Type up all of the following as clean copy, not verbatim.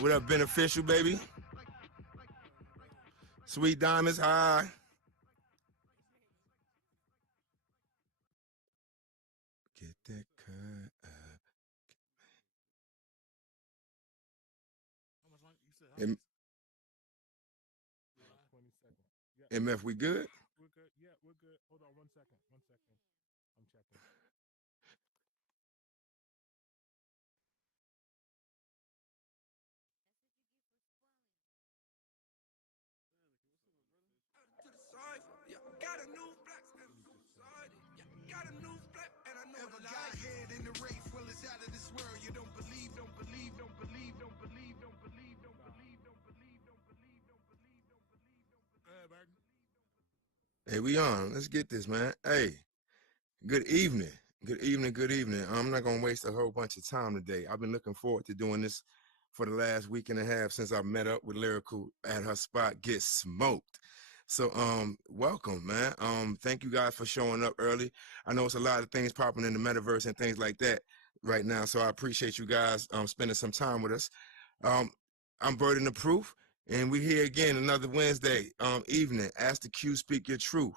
What up, Beneficial, baby? Sweet Diamonds, hi. Get that cut up. M- 20 seconds. Yeah, MF, we good? we're good. Yeah, we're good. Hold on 1 second. 1 second. I'm checking. To the side, yeah, got a new black and side, yeah, got a new black and I know ever got head in the race, well it's out of this world. You don't believe, don't believe, don't believe, don't believe, don't believe, don't believe, don't believe, don't believe, don't believe, don't believe, don't believe. Hey, we on. Let's get this, man. Hey, good evening. Good evening, good evening. I'm not gonna waste a whole bunch of time today. I've been looking forward to doing this for the last week and a half since I met up with Lyrikel at her spot, Get Smoked. So welcome, man. Thank you guys for showing up early. I know it's a lot of things popping in the metaverse and things like that right now. So I appreciate you guys spending some time with us. I'm Burden the Proof, and we're here again another Wednesday evening. Ask the Q, speak your truth.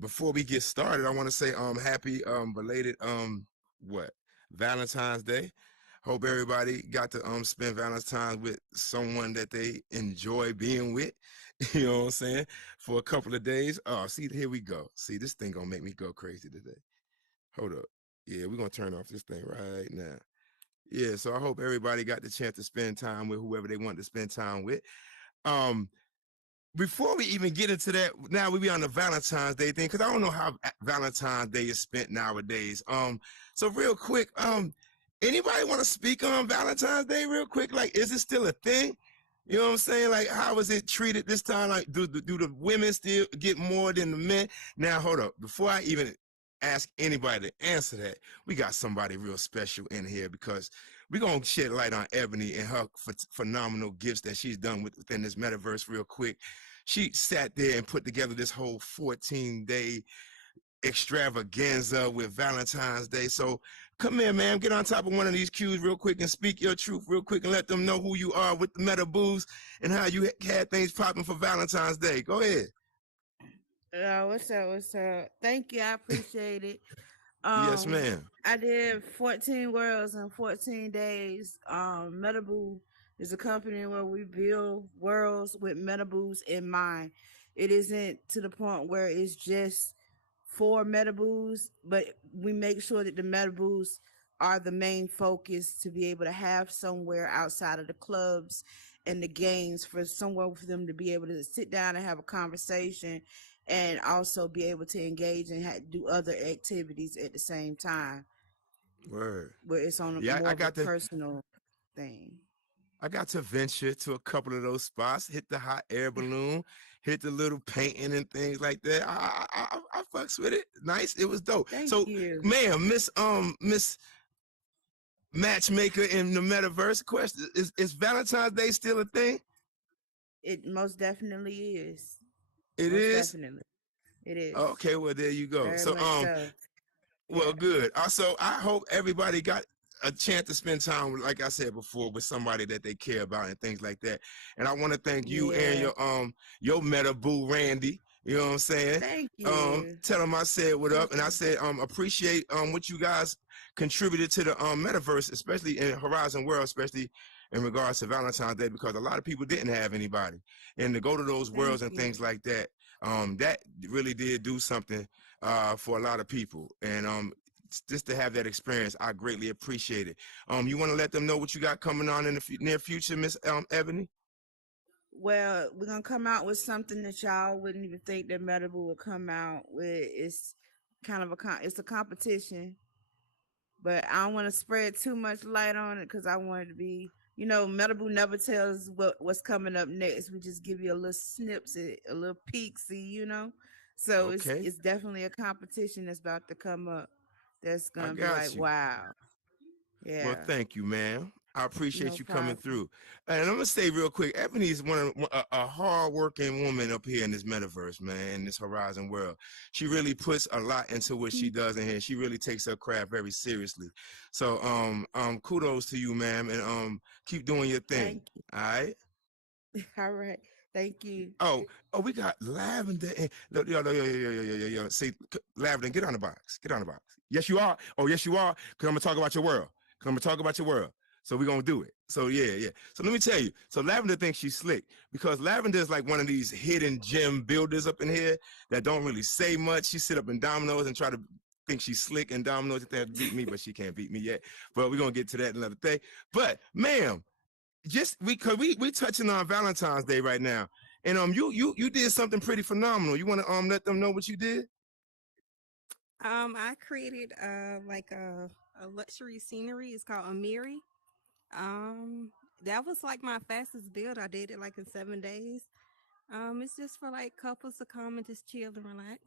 Before we get started, I want to say happy belated what Valentine's Day. Hope everybody got to spend Valentine's with someone that they enjoy being with. You know what I'm saying? For a couple of days. Oh, see, here we go. See, this thing gonna make me go crazy today. Hold up. Yeah, we're gonna turn off this thing right now. Yeah, so I hope everybody got the chance to spend time with whoever they want to spend time with. Um, Before we even get into that, now we be on the Valentine's Day thing because I don't know how Valentine's Day is spent nowadays. So real quick, anybody want to speak on Valentine's Day real quick? Like, is it still a thing? You know what I'm saying? Like, how is it treated this time? Like, do the women still get more than the men? Now, hold up. Before I even ask anybody to answer that, we got somebody real special in here because we're going to shed light on Ebony and her phenomenal gifts that she's done within this metaverse real quick. She sat there and put together this whole 14-day extravaganza with Valentine's Day. So come here, man. Get on top of one of these cues real quick and speak your truth real quick and let them know who you are with the meta booze and how you had things popping for Valentine's Day. Go ahead. What's up? What's up? Thank you. I appreciate it. Yes, ma'am. I did 14 worlds in 14 days. Metaboo is a company where we build worlds with metaboos in mind. It isn't to the point where it's just for metaboos, but we make sure that the metaboos are the main focus to be able to have somewhere outside of the clubs and the games for somewhere for them to be able to sit down and have a conversation and also be able to engage and do other activities at the same time Word. where it's on Yeah, more of a personal thing. I got to venture to a couple of those spots, hit the hot air balloon, hit the little painting and things like that. I fucks with it. Nice. It was dope. Thank So, you. ma'am, Miss Matchmaker in the metaverse, question is Valentine's Day still a thing? It most definitely is. It Most is. definitely. It is. Okay, well there you go. Very So much so. well, Yeah. good. Also, I hope everybody got a chance to spend time, like I said before, with somebody that they care about and things like that. And I want to thank you and Yeah. your meta boo Randy. You know what I'm saying? Thank you. Tell him I said what up, and I Appreciate said appreciate what you guys contributed to the metaverse, especially in Horizon World, especially in regards to Valentine's Day, because a lot of people didn't have anybody, and to go to those Thank worlds and you. things like that, that really did do something for a lot of people, and just to have that experience, I greatly appreciate it. You want to let them know what you got coming on in the near future, Miss Ebony? Well, we're gonna come out with something that y'all wouldn't even think that Medical would come out with. It's kind of it's a competition, but I don't want to spread too much light on it because I want it to be, Medical never tells what's coming up next. We just give you a little snipset, a little peeksy. So it's Okay, it's definitely a competition that's about to come up. That's I gonna be like, got you. wow, Well, yeah. thank you, ma'am. I appreciate No you coming problem. through. And I'm gonna say real quick, Ebony is a hard-working woman up here in this metaverse, man, in this Horizon world. She really puts a lot into what she does in here. She really takes her craft very seriously. So, kudos to you, ma'am, and keep doing your thing. Thank you. All right. All right. Thank you. Oh, we got Lavender. And, yo. See, Lavender, get on the box. Get on the box. Yes, you are. Oh, yes, you are. Cause I'm gonna talk about your world. Cause I'm gonna talk about your world. So we're gonna do it. So yeah. So let me tell you. So Lavender thinks she's slick because Lavender is like one of these hidden gem builders up in here that don't really say much. She sit up in dominoes and try to think she's slick in dominoes and think to beat me, but she can't beat me yet. But we're gonna get to that another day. But ma'am, just cause we touching on Valentine's Day right now. And you did something pretty phenomenal. You want to let them know what you did? I created like a luxury scenery. It's called Amiri. Um, that was like my fastest build. I did it like in 7 days. It's just for like couples to come and just chill and relax.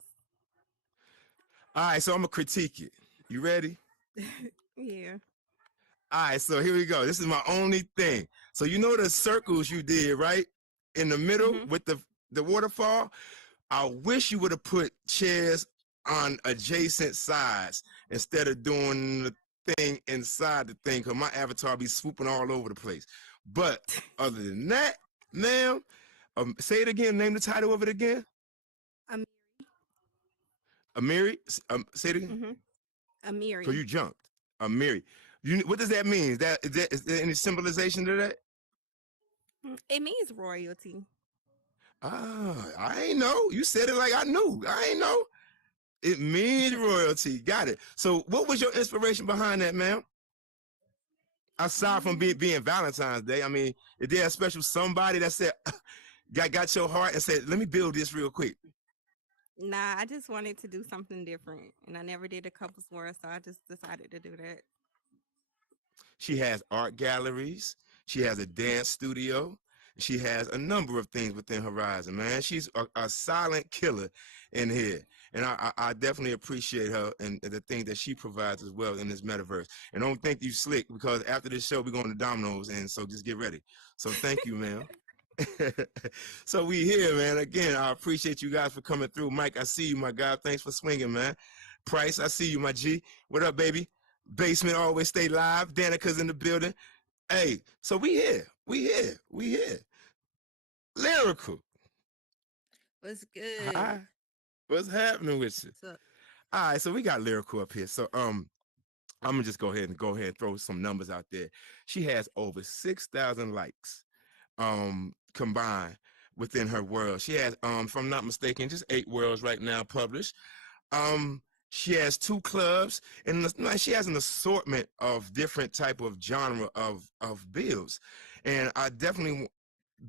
All right, so I'm gonna critique it. You ready? Yeah. All right, so here we go. This is my only thing. So you know the circles you did right in the middle Mhm. with the waterfall. I wish you would have put chairs on adjacent sides instead of doing the thing inside the thing, because my avatar be swooping all over the place. But other than that, ma'am, say it again. Name the title of it again. Am- Amiri. Say it again. mhm. Cause Amiri. you jumped. Amiri. What does that mean? Is there any symbolization to that? It means royalty. Ah, I ain't know. You said it like I knew. I ain't know. It means royalty. Got it. So, what was your inspiration behind that, ma'am? Aside from Um, being Valentine's Day, I mean, is there a special somebody that said got your heart and said, "Let me build this real quick"? nah, I just wanted to do something different, and I never did a couples war, so I just decided to do that. She has art galleries. She has a dance studio. She has a number of things within Horizon, man. She's a silent killer in here. And I definitely appreciate her and the things that she provides as well in this metaverse. And don't think you slick because after this show, we're going to Domino's. And so just get ready. So thank you, ma'am. So we here, man. Again, I appreciate you guys for coming through. Mike, I see you, my guy. Thanks for swinging, man. Price, I see you, my G. What up, baby? Basement always stay live. Danica's in the building. Hey, so we here. We here. Lyrical. What's good? Hi. What's happening with you? So, All right, so we got Lyrical up here. So I'm gonna just go ahead and throw some numbers out there. She has over 6,000 likes combined within her world. She has if I'm not mistaken, just 8 worlds right now published. Um, she has 2 clubs, and she has an assortment of different type of genre of builds, and I definitely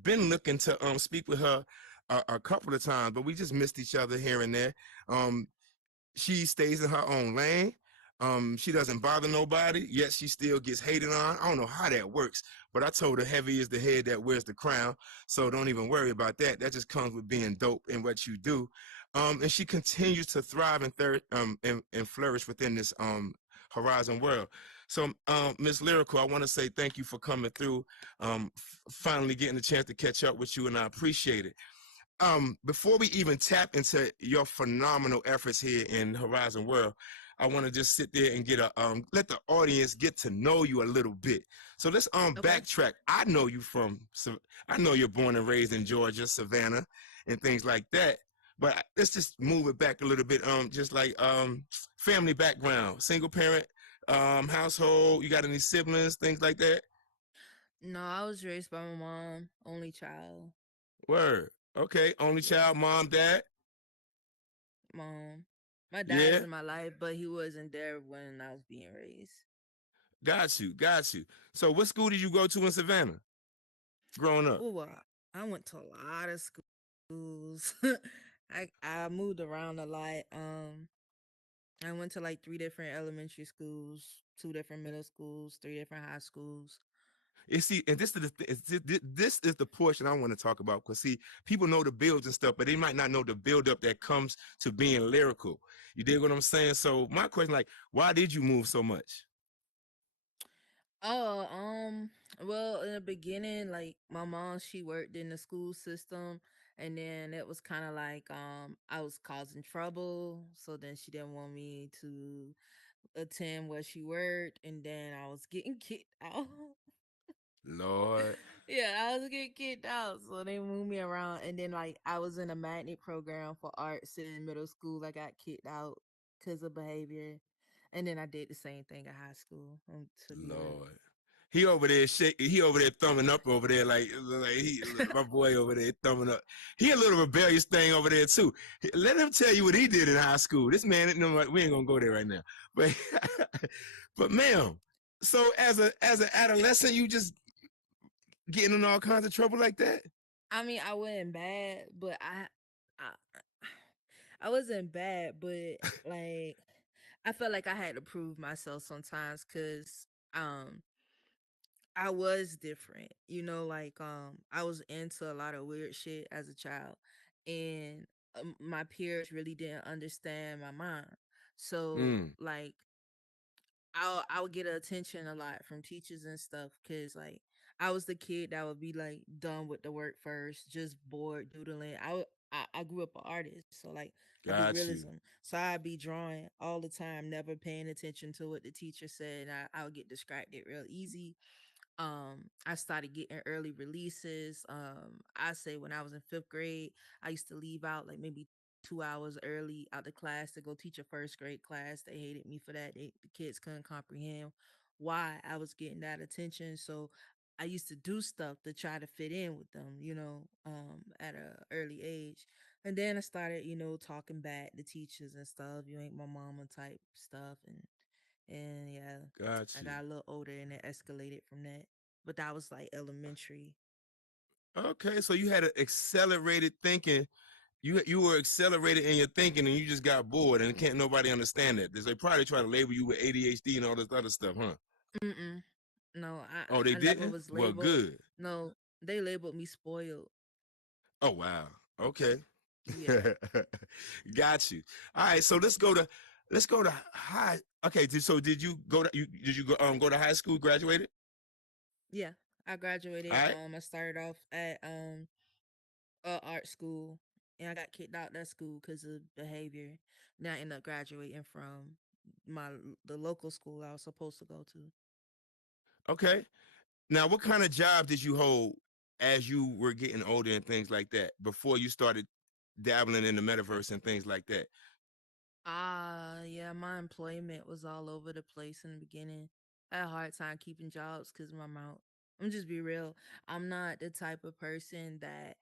been looking to speak with her a couple of times, but we just missed each other here and there. Um, she stays in her own lane. She doesn't bother nobody, yet she still gets hated on. I don't know how that works, but I told her heavy is the head that wears the crown. So don't even worry about that. That just comes with being dope in what you do. And she continues to thrive and flourish within this Horizon world. So, Miss Lyrical, I want to say thank you for coming through. Finally getting a chance to catch up with you, and I appreciate it. Before we even tap into your phenomenal efforts here in Horizon World, I want to just sit there and get a let the audience get to know you a little bit. So let's okay. backtrack. I know you're born and raised in Georgia, Savannah, and things like that. But let's just move it back a little bit. Just like family background, single parent household. You got any siblings, things like that? No, I was raised by my mom, only child. Word. Okay. Only child, mom, dad. Mom. My dad's Yeah. in my life, but he wasn't there when I was being raised. Got you. So, what school did you go to in Savannah growing up? Oh, I went to a lot of schools. I moved around a lot. I went to like 3 different elementary schools, 2 different middle schools, 3 different high schools. You see, and this is the portion I want to talk about because see, people know the builds and stuff, but they might not know the build up that comes to being lyrical. You dig what I'm saying? So, my question, like, why did you move so much? Oh, well, in the beginning, like my mom, she worked in the school system, and then it was kind of like I was causing trouble, so then she didn't want me to attend where she worked, and then I was getting kicked out. Lord, Yeah, I was getting kicked out, so they moved me around, and then like I was in a magnet program for arts in middle school. I got kicked out because of behavior, and then I did the same thing in high school. To be real. Lord. He over there shaking. He over there thumbing up over there, like he, my boy over there thumbing up. He a little rebellious thing over there too. Let him tell you what he did in high school. This man, no, we ain't gonna go there right now. But, but ma'am, so as an adolescent, you just getting in all kinds of trouble like that. I mean, I wasn't bad, but I, I wasn't bad, but like I felt like I had to prove myself sometimes because um I was different, like I was into a lot of weird shit as a child, and my peers really didn't understand my mind. So Mm, like I would get attention a lot from teachers and stuff because like I was the kid that would be like done with the work first, just bored doodling. I grew up an artist, so like I do got you. realism, so I'd be drawing all the time, never paying attention to what the teacher said. And I would get distracted real easy. I started getting early releases. I say when I was in fifth grade, I used to leave out like maybe 2 hours early out the class to go teach a first grade class. They hated me for that. The kids couldn't comprehend why I was getting that attention. So I used to do stuff to try to fit in with them, at a early age. And then I started, talking back to teachers and stuff. You ain't my mama type stuff. And yeah, Got I you. got a little older and it escalated from that. But that was like elementary. Okay, so you had an accelerated thinking. You were accelerated in your thinking, and you just got bored, and can't nobody understand that. They probably try to label you with ADHD and all this other stuff, huh? Mm-mm. No, Oh, they I never didn't. was Well, labeled. good. No, they labeled me spoiled. Oh wow. Okay. Yeah, Got you. All right. So let's go to high. Okay. So did you go to go to high school? Graduated. yeah. I All graduated. right. I started off at art school, and I got kicked out that school because of behavior. Then I ended up graduating from my the local school I was supposed to go to. Okay. Now, what kind of job did you hold as you were getting older and things like that before you started dabbling in the metaverse and things like that? Yeah, my employment was all over the place in the beginning. I had a hard time keeping jobs because of my mouth. I'm just be real. I'm not the type of person that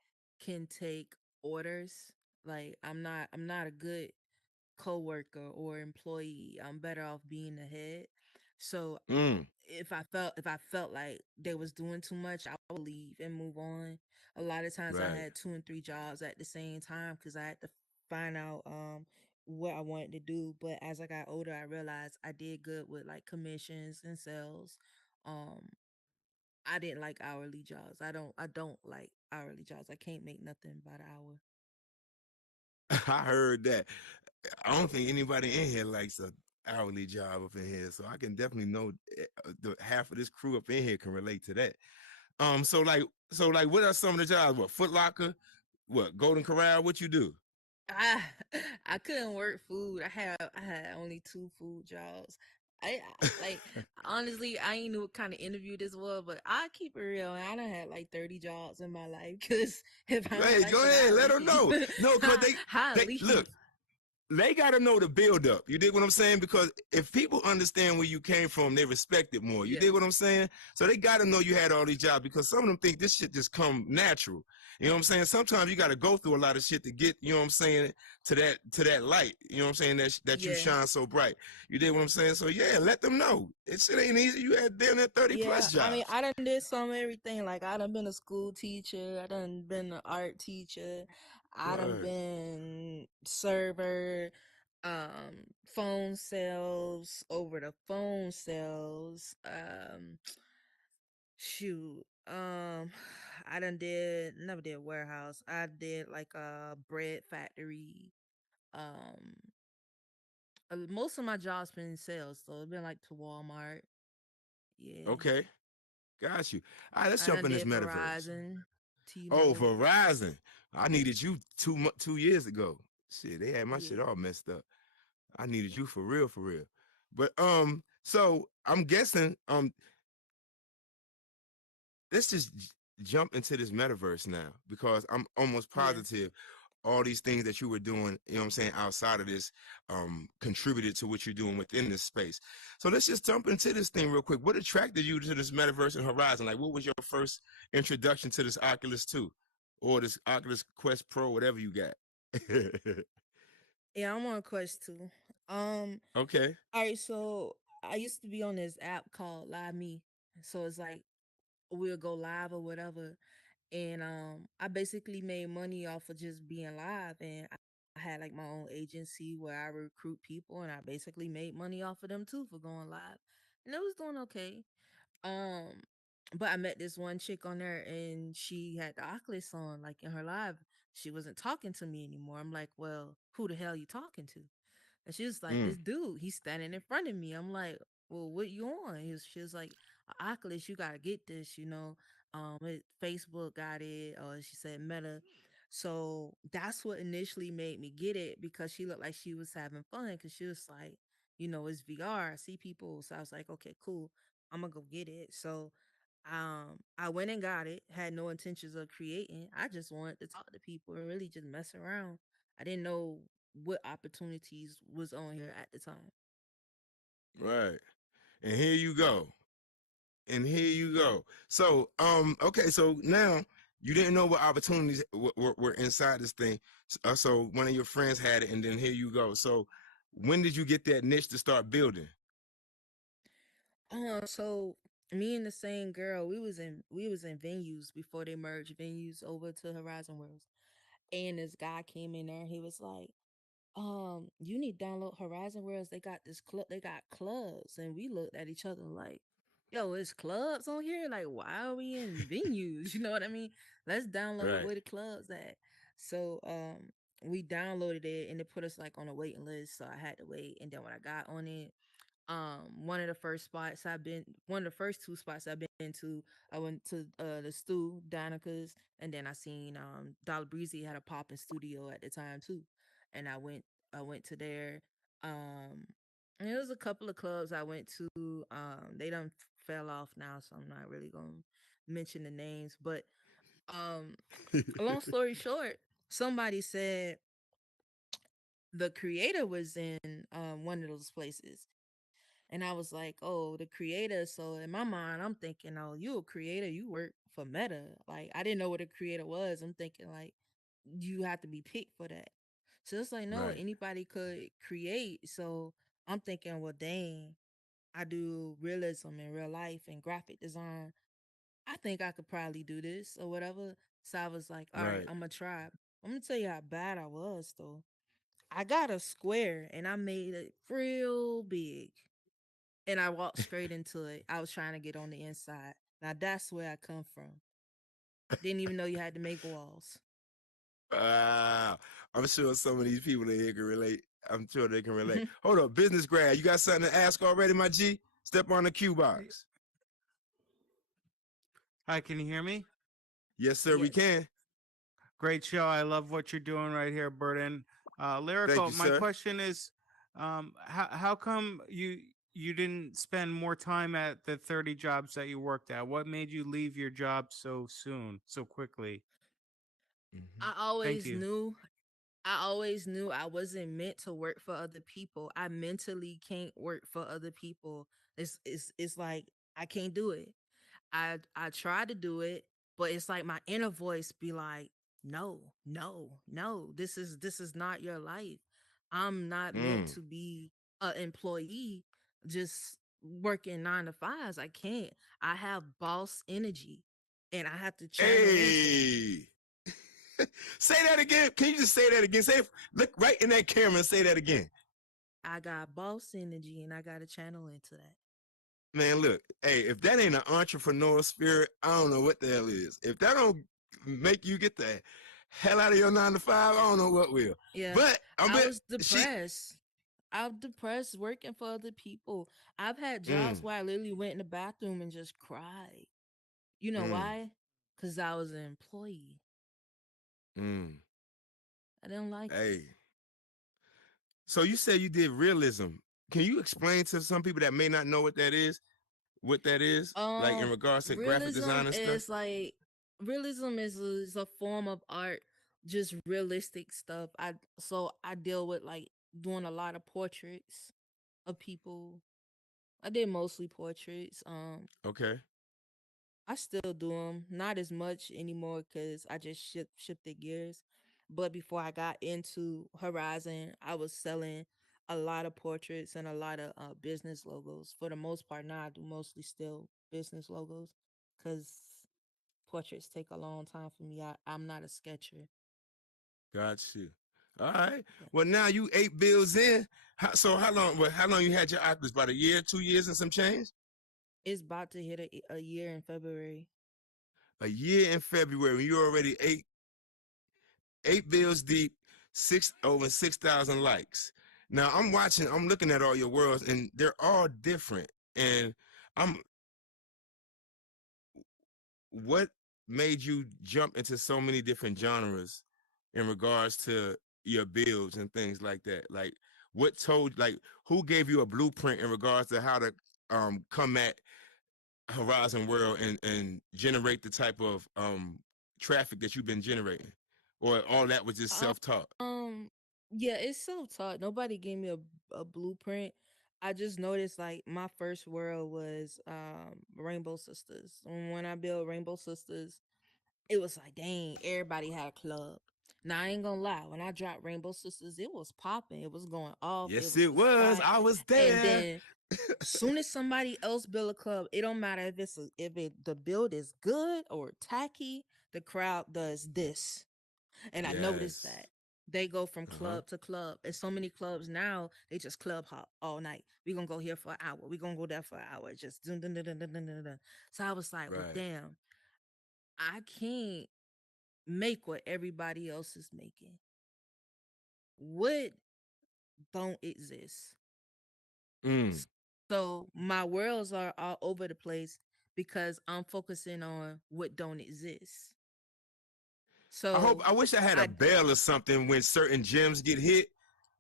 can take orders. Like I'm not a good coworker or employee. I'm better off being the head. So Mm, if I felt like they was doing too much, I would leave and move on. A lot of times I right. had two and three jobs at the same time because I had to find out what I wanted to do. But as I got older, I realized I did good with like commissions and sales. Um I didn't like hourly jobs. I don't like hourly jobs. I can't make nothing by the hour. I heard that. I don't think anybody in here likes a hourly job up in here, so I can definitely know the half of this crew up in here can relate to that. So like, what are some of the jobs? What Foot Locker? What Golden Corral? What you do? I I couldn't work food. I had only two food jobs. Like honestly, I ain't know what kind of interview this was, but I keep it real. And I done had like 30 jobs in my life because if I don't Hey, like go it, ahead, I let them leave. know. No, cause I they look. leave. They got to know the build up. You dig what I'm saying? Because if people understand where you came from, they respect it more. You Yeah, dig what I'm saying? So they got to know you had all these jobs because some of them think this shit just come natural. You know what I'm saying? Sometimes you got to go through a lot of shit to get, you know what I'm saying, to that light. You know what I'm saying? That you yeah, shine so bright. You dig what I'm saying? So yeah, let them know. It shit ain't easy. You had damn near 30 plus yeah. I mean, jobs. I done did some everything. Like I done been a school teacher. I done been an art teacher. I done Word. been server, phone sales, over the phone sales. Shoot. I done did never did warehouse. I did like a bread factory. Um, most of my jobs been in sales, so it's been like to Walmart. Yeah. Okay, got you. All right, let's I jump done in this did metaverse. Verizon, Oh, T-Mobile. Verizon. I needed you 2 years ago. Shit, they had my shit Yeah. all messed up. I needed you for real, for real. But so I'm guessing let's just jump into this metaverse now because I'm almost Yeah. positive all these things that you were doing, you know what I'm saying, outside of this, contributed to what you're doing within this space. So let's just jump into this thing real quick. What attracted you to this metaverse and horizon? Like, what was your first introduction to this Oculus 2 or this Oculus Quest Pro, whatever you got? Yeah, I'm on Quest 2. Um, Okay. all right, so I used to be on this app called Live Me. So it's like we'll go live or whatever. And I basically made money off of just being live, and I had like my own agency where I recruit people, and I basically made money off of them too for going live. And it was doing okay. Um, but I met this one chick on there and she had the Oculus on, like in her live. She wasn't talking to me anymore. I'm like, well, who the hell you talking to? And she was like, Mm, this dude, he's standing in front of me. I'm like, well, what you on? She was like, Oculus, you gotta get this, you know. Facebook got it, or she said Meta. So that's what initially made me get it because she looked like she was having fun because she was like, you know, it's VR. See people. So I was like, okay, cool. I'm gonna go get it. So I went and got it, had no intentions of creating. I just wanted to talk to people and really just mess around. I didn't know what opportunities was on here at the time. right. And here you go. And here you go. So, okay, so now you didn't know what opportunities were inside this thing. So one of your friends had it, and then here you go. So when did you get that niche to start building? So me and the same girl, we was in venues before they merged venues over to Horizon Worlds. And this guy came in there, he was like, you need to download Horizon Worlds. They got clubs. And we looked at each other like, yo, it's clubs on here? Like, why are we in venues? You know what I mean? Let's download Right, where the clubs at. So we downloaded it and it put us like on a waiting list. So I had to wait. And then when I got on it, one of the first two spots I've been to, I went to the Stew Danica's, and then I seen Dollar Breezy had a popping studio at the time too, and I went to there. um and there was a couple of clubs I went to. They done fell off now, so I'm not really gonna mention the names. But um long story short, somebody said the creator was in one of those places. And I was like, oh, the creator. So in my mind, I'm thinking, oh, you a creator, you work for Meta. Like, I didn't know what a creator was. I'm thinking, like, you have to be picked for that. So it's like, no, right, anybody could create. So I'm thinking, well, dang, I do realism in real life and graphic design. I think I could probably do this or whatever. So I was like, all right, right. I'm going to try. I'm going to tell you how bad I was, though. I got a square and I made it real big and I walked straight into it. I was trying to get on the inside. Now that's where I come from. Didn't even know you had to make walls. Wow. I'm sure some of these people in here can relate. I'm sure they can relate. Hold up, business grad. You got something to ask already, my G? Step on the cue box. Hi, can you hear me? Yes, sir, we Yes. can. Great show. I love what you're doing right here, Burden. Thank Lyrical. you, My sir. question is, how come you didn't spend more time at the 30 jobs that you worked at? What made you leave your job so soon, so quickly? Mhm. I Thank always you. knew I always knew I wasn't meant to work for other people. I mentally can't work for other people. It's like I can't do it. I try to do it, but it's like my inner voice be like, no, no, no. This is not your life. I'm not meant Mm. to be an employee just working 9 to 5s. I can't. I have boss energy and I have to channel into that. Hey. Say that again. Can you just say that again? Look right in that camera and say that again. I got boss energy and I got to channel into that. Man, look, hey, if that ain't an entrepreneurial spirit, I don't know what the hell is. If that don't make you get the hell out of your 9 to 5, I don't know what will. Yeah, But I I bet was she depressed. I'm depressed working for other people. I've had jobs Mm, where I literally went in the bathroom and just cried. You know mm, why? Because I was an employee. mm. I didn't like it. Hey, so you say you did realism. Can you explain to some people that may not know what that is? What that is, like in Um, regards to graphic realism design and stuff? is like realism is a form of art, just realistic stuff. I deal with like doing a lot of portraits of people. I did mostly portraits. Okay, I still do them, not as much anymore because I just shifted gears. But before I got into Horizon, I was selling a lot of portraits and a lot of business logos. For the most part, now I do mostly still business logos because portraits take a long time for me. I'm not a sketcher. got you. All right. Yeah. Well, now you 8 bills in. So how long? Well, how long you had your Oculus? About a year, 2 years, and some change. It's about to hit a year in February. A year in February. You're already 8 bills deep, six over 6,000 likes. Now I'm watching. I'm looking at all your worlds, and they're all different. And I'm what made you jump into so many different genres in regards to your builds and things like that? Like, what told, like, who gave you a blueprint in regards to how to come at Horizon World and generate the type of traffic that you've been generating, or all that was just self-taught? Um, yeah, it's self-taught. Nobody gave me a blueprint. I just noticed like my first world was Rainbow Sisters. And when I built Rainbow Sisters, it was like, dang, everybody had a club. Now I ain't gonna lie, when I dropped Rainbow Sisters, it was popping. It was going off. It Yes, was it the was. spot. I was And there. then soon as somebody else build a club, it don't matter if the build is good or tacky, the crowd does this. And I noticed Yes. that they go from Uh-huh. club to club. And so many clubs now, they just club hop all night. We're gonna go here for an hour. We're gonna go there for an hour. Just dun, dun, dun, dun, dun, dun, dun, dun. So I was like, well, Right. damn, I can't make what everybody else is making. What don't exist? Mm. So my worlds are all over the place because I'm focusing on what don't exist. So I wish I had a I bell or something when certain gems get hit.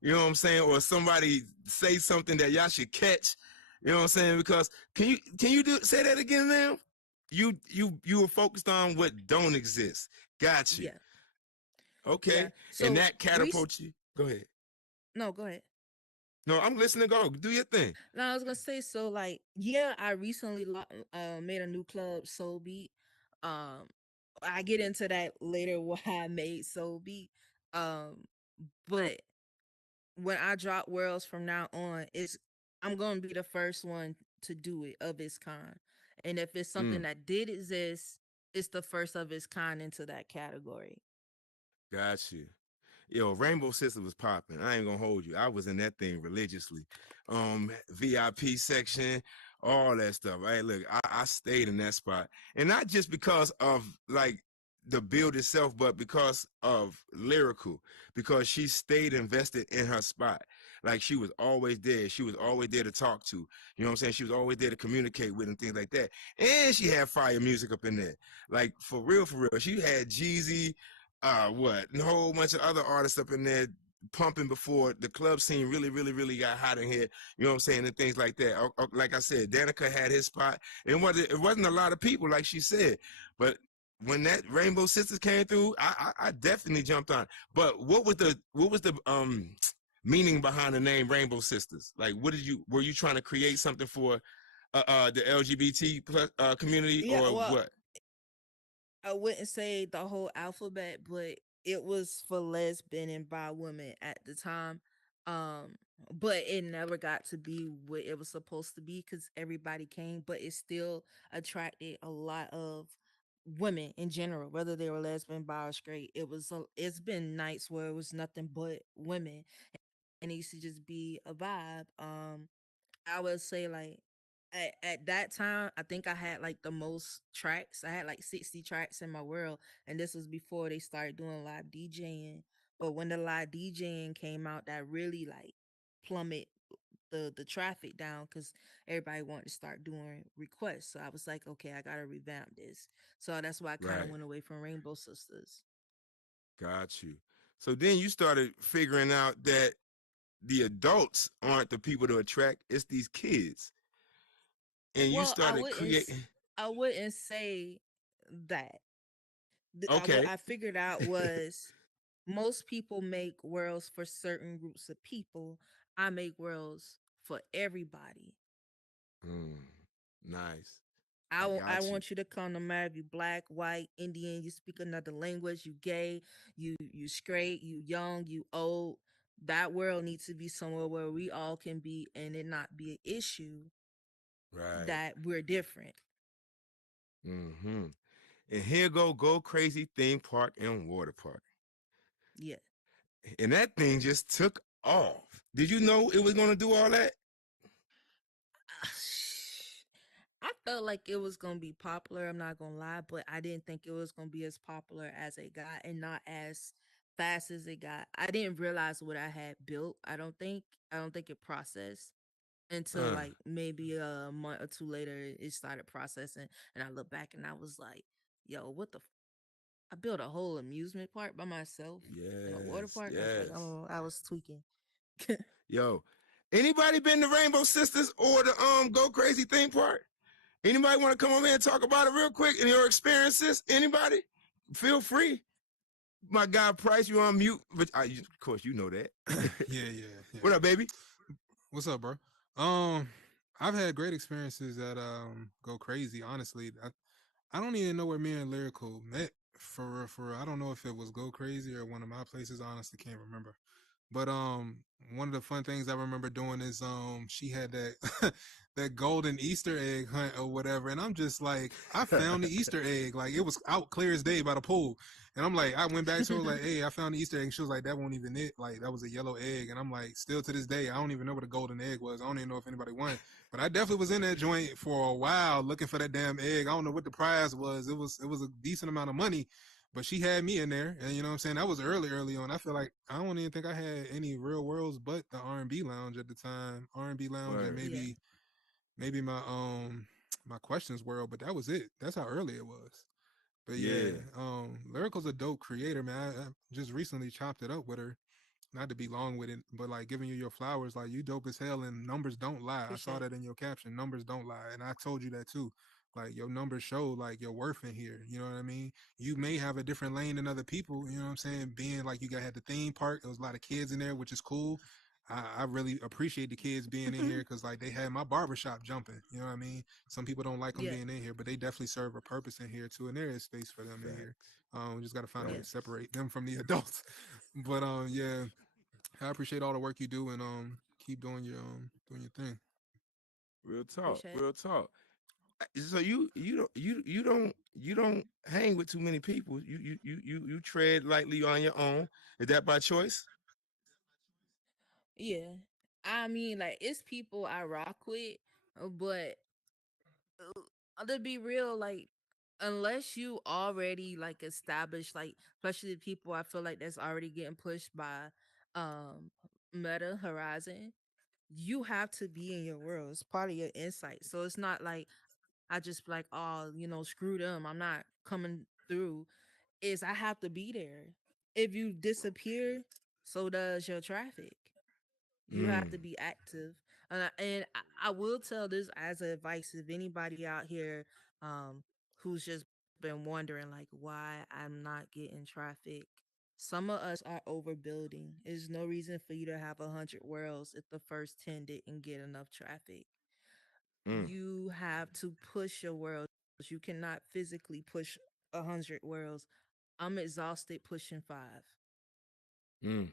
You know what I'm saying? Or somebody say something that y'all should catch. You know what I'm saying? Because can you do say that again, ma'am? You were focused on what don't exist. Got you. yeah, yeah. Okay. And So that we catapults you. Go ahead. no, go ahead. No, I'm listening. Go. Do your thing. No, I was gonna say so. Like, yeah, I recently made a new club, Soul Beat. Um, I get into that later. Why I made Soul Beat. Um, but when I drop Worlds from now on, it's I'm gonna be the first one to do it of its kind. And if it's something Mm, that did exist, it's the first of its kind into that category. got you. Yo, Rainbow Sister was popping. I ain't gonna hold you. I was in that thing religiously. VIP section, all that stuff. Right? Look, I stayed in that spot. And not just because of like the build itself, but because of Lyrical, because she stayed invested in her spot. Like she was always there. She was always there to talk to. You know what I'm saying? She was always there to communicate with and things like that. And she had fire music up in there. Like for real, for real. She had Jeezy, what and a whole bunch of other artists up in there pumping before the club scene really got hot in here. You know what I'm saying, and things like that. Like I said, Danica had his spot. It wasn't a lot of people, like she said, but when that Rainbow Sisters came through, I definitely jumped on. But what was the meaning behind the name Rainbow Sisters? Like, what did you were you trying to create something for the LGBT plus community, Yeah, or well, what? I wouldn't say the whole alphabet, but it was for lesbian and bi women at the time. Um, but it never got to be what it was supposed to be because everybody came, but it still attracted a lot of women in general, whether they were lesbian, bi, or straight. It's been nights where it was nothing but women, and it used to just be a vibe. I would say like at that time, I think I had like the most tracks. I had like 60 tracks in my world, and this was before they started doing live DJing. But when the live DJing came out, that really like plummet the traffic down because everybody wanted to start doing requests. So I was like, okay, I gotta revamp this. So that's why I kind of Right. went away from Rainbow Sisters. Got you. So then you started figuring out that the adults aren't the people to attract, it's these kids. And you Well, started creating. I wouldn't say that. What Okay. I figured out was most people make worlds for certain groups of people. I make worlds for everybody. Mm, nice. I I got you. want you to come no matter if you black, white, Indian, you speak another language, you gay, you straight, you young, you old. That world needs to be somewhere where we all can be and it not be an issue Right. that we're different. Mm-hmm. And here go crazy theme park and water park. Yeah. And that thing just took off. Did you know it was gonna do all that? I felt like it was gonna be popular. I'm not gonna lie, but I didn't think it was gonna be as popular as it got, and not as fast as it got. I didn't realize what I had built. I don't think. I don't think it processed until Uh, like maybe a month or two later. It started processing, and I look back and I was like, "Yo, what the? I built a whole amusement park by myself and a water yes, park." I was like, yes. "Oh, I was tweaking." Yo, anybody been to Rainbow Sisters or the Go Crazy theme park? Anybody want to come over here and talk about it real quick and your experiences? Anybody? Feel free. My guy Price, you on mute, but of course you know that. Yeah, yeah, yeah. What up, baby? What's up, bro? Um, I've had great experiences at Go Crazy. Honestly, I don't even know where me and Lyrical met. For real, for real. I don't know if it was Go Crazy or one of my places. I honestly can't remember. But one of the fun things I remember doing is she had that that golden Easter egg hunt or whatever, and I'm just like, I found the Easter egg, like it was out clear as day by the pool, and I'm like, I went back to her like, hey, I found the Easter egg, and she was like, that won't even it, like that was a yellow egg, and I'm like, still to this day, I don't even know what a golden egg was, I don't even know if anybody won, but I definitely was in that joint for a while looking for that damn egg. I don't know what the prize was. It was a decent amount of money, but she had me in there, and you know what I'm saying. That was early on. I feel like I don't even think I had any real worlds but the R&B lounge at the time, R&B lounge, and Word. Yeah. maybe my questions world. But that was it. That's how early it was. But yeah, Yeah. Lyrical's a dope creator, man. I just recently chopped it up with her, not to be long with it, but like giving you your flowers, like you dope as hell, and numbers don't lie. I saw Appreciate it. that in your caption. Numbers don't lie, and I told you that too. Like your numbers show like your worth in here. You know what I mean? You may have a different lane than other people. You know what I'm saying? Being like you got had the theme park, there was a lot of kids in there, which is cool. I really appreciate the kids being in here because like they had my barbershop jumping. You know what I mean? Some people don't like them Yeah. being in here, but they definitely serve a purpose in here too, and there is space for them in here. Facts. We just got to find a way to Facts. Yes. separate them from the adults. But yeah, I appreciate all the work you do and keep doing your thing. Real talk. Appreciate it. Real talk. So you don't hang with too many people. You tread lightly on your own. Is that by choice? Yeah. I mean, like it's people I rock with, but to be real, like unless you already like established, like especially the people I feel like that's already getting pushed by um Meta Horizon, you have to be in your world. It's part of your insight. So it's not like I just like, oh, screw them. I'm not coming through. Is I have to be there. If you disappear, so does your traffic. You have to Mm, be active. And I will tell this as advice if anybody out here who's just been wondering like why I'm not getting traffic. Some of us are overbuilding. There's no reason for you to have 100 worlds if the first 10 didn't get enough traffic. mm, You have to push your worlds. You cannot physically push 100 worlds. I'm exhausted pushing 5. mm.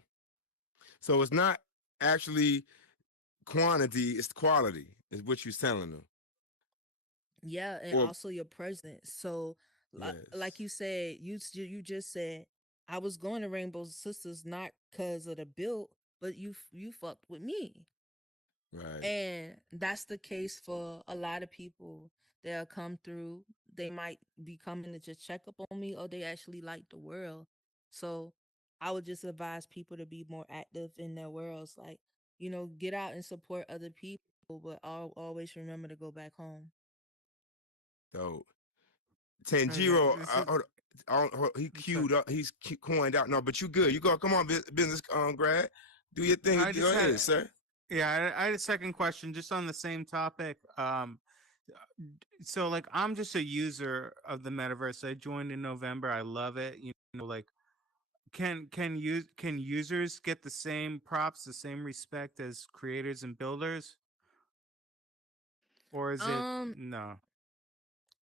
So it's not actually quantity; it's quality. Is what you're telling them. Yeah, and Or also your presence. So, like yes, you said, you just said I was going to Rainbow Sisters not because of the build, but you fucked with me, right. and that's the case for a lot of people. They'll come through. They might be coming to just check up on me, or they actually like the world. So, I would just advise people to be more active in their worlds. Like get out and support other people, but always remember to go back home. So Okay, Tanjiro, this is he sorry. queued up. Coined out. No, but you good. You go. Come on, business grad. Do your thing. I Go just had ahead, sir. Yeah, I had a second question just on the same topic. So like I'm just a user of the metaverse. I joined in November. I love it. Like can users get the same props, the same respect as creators and builders, or is it Um, no?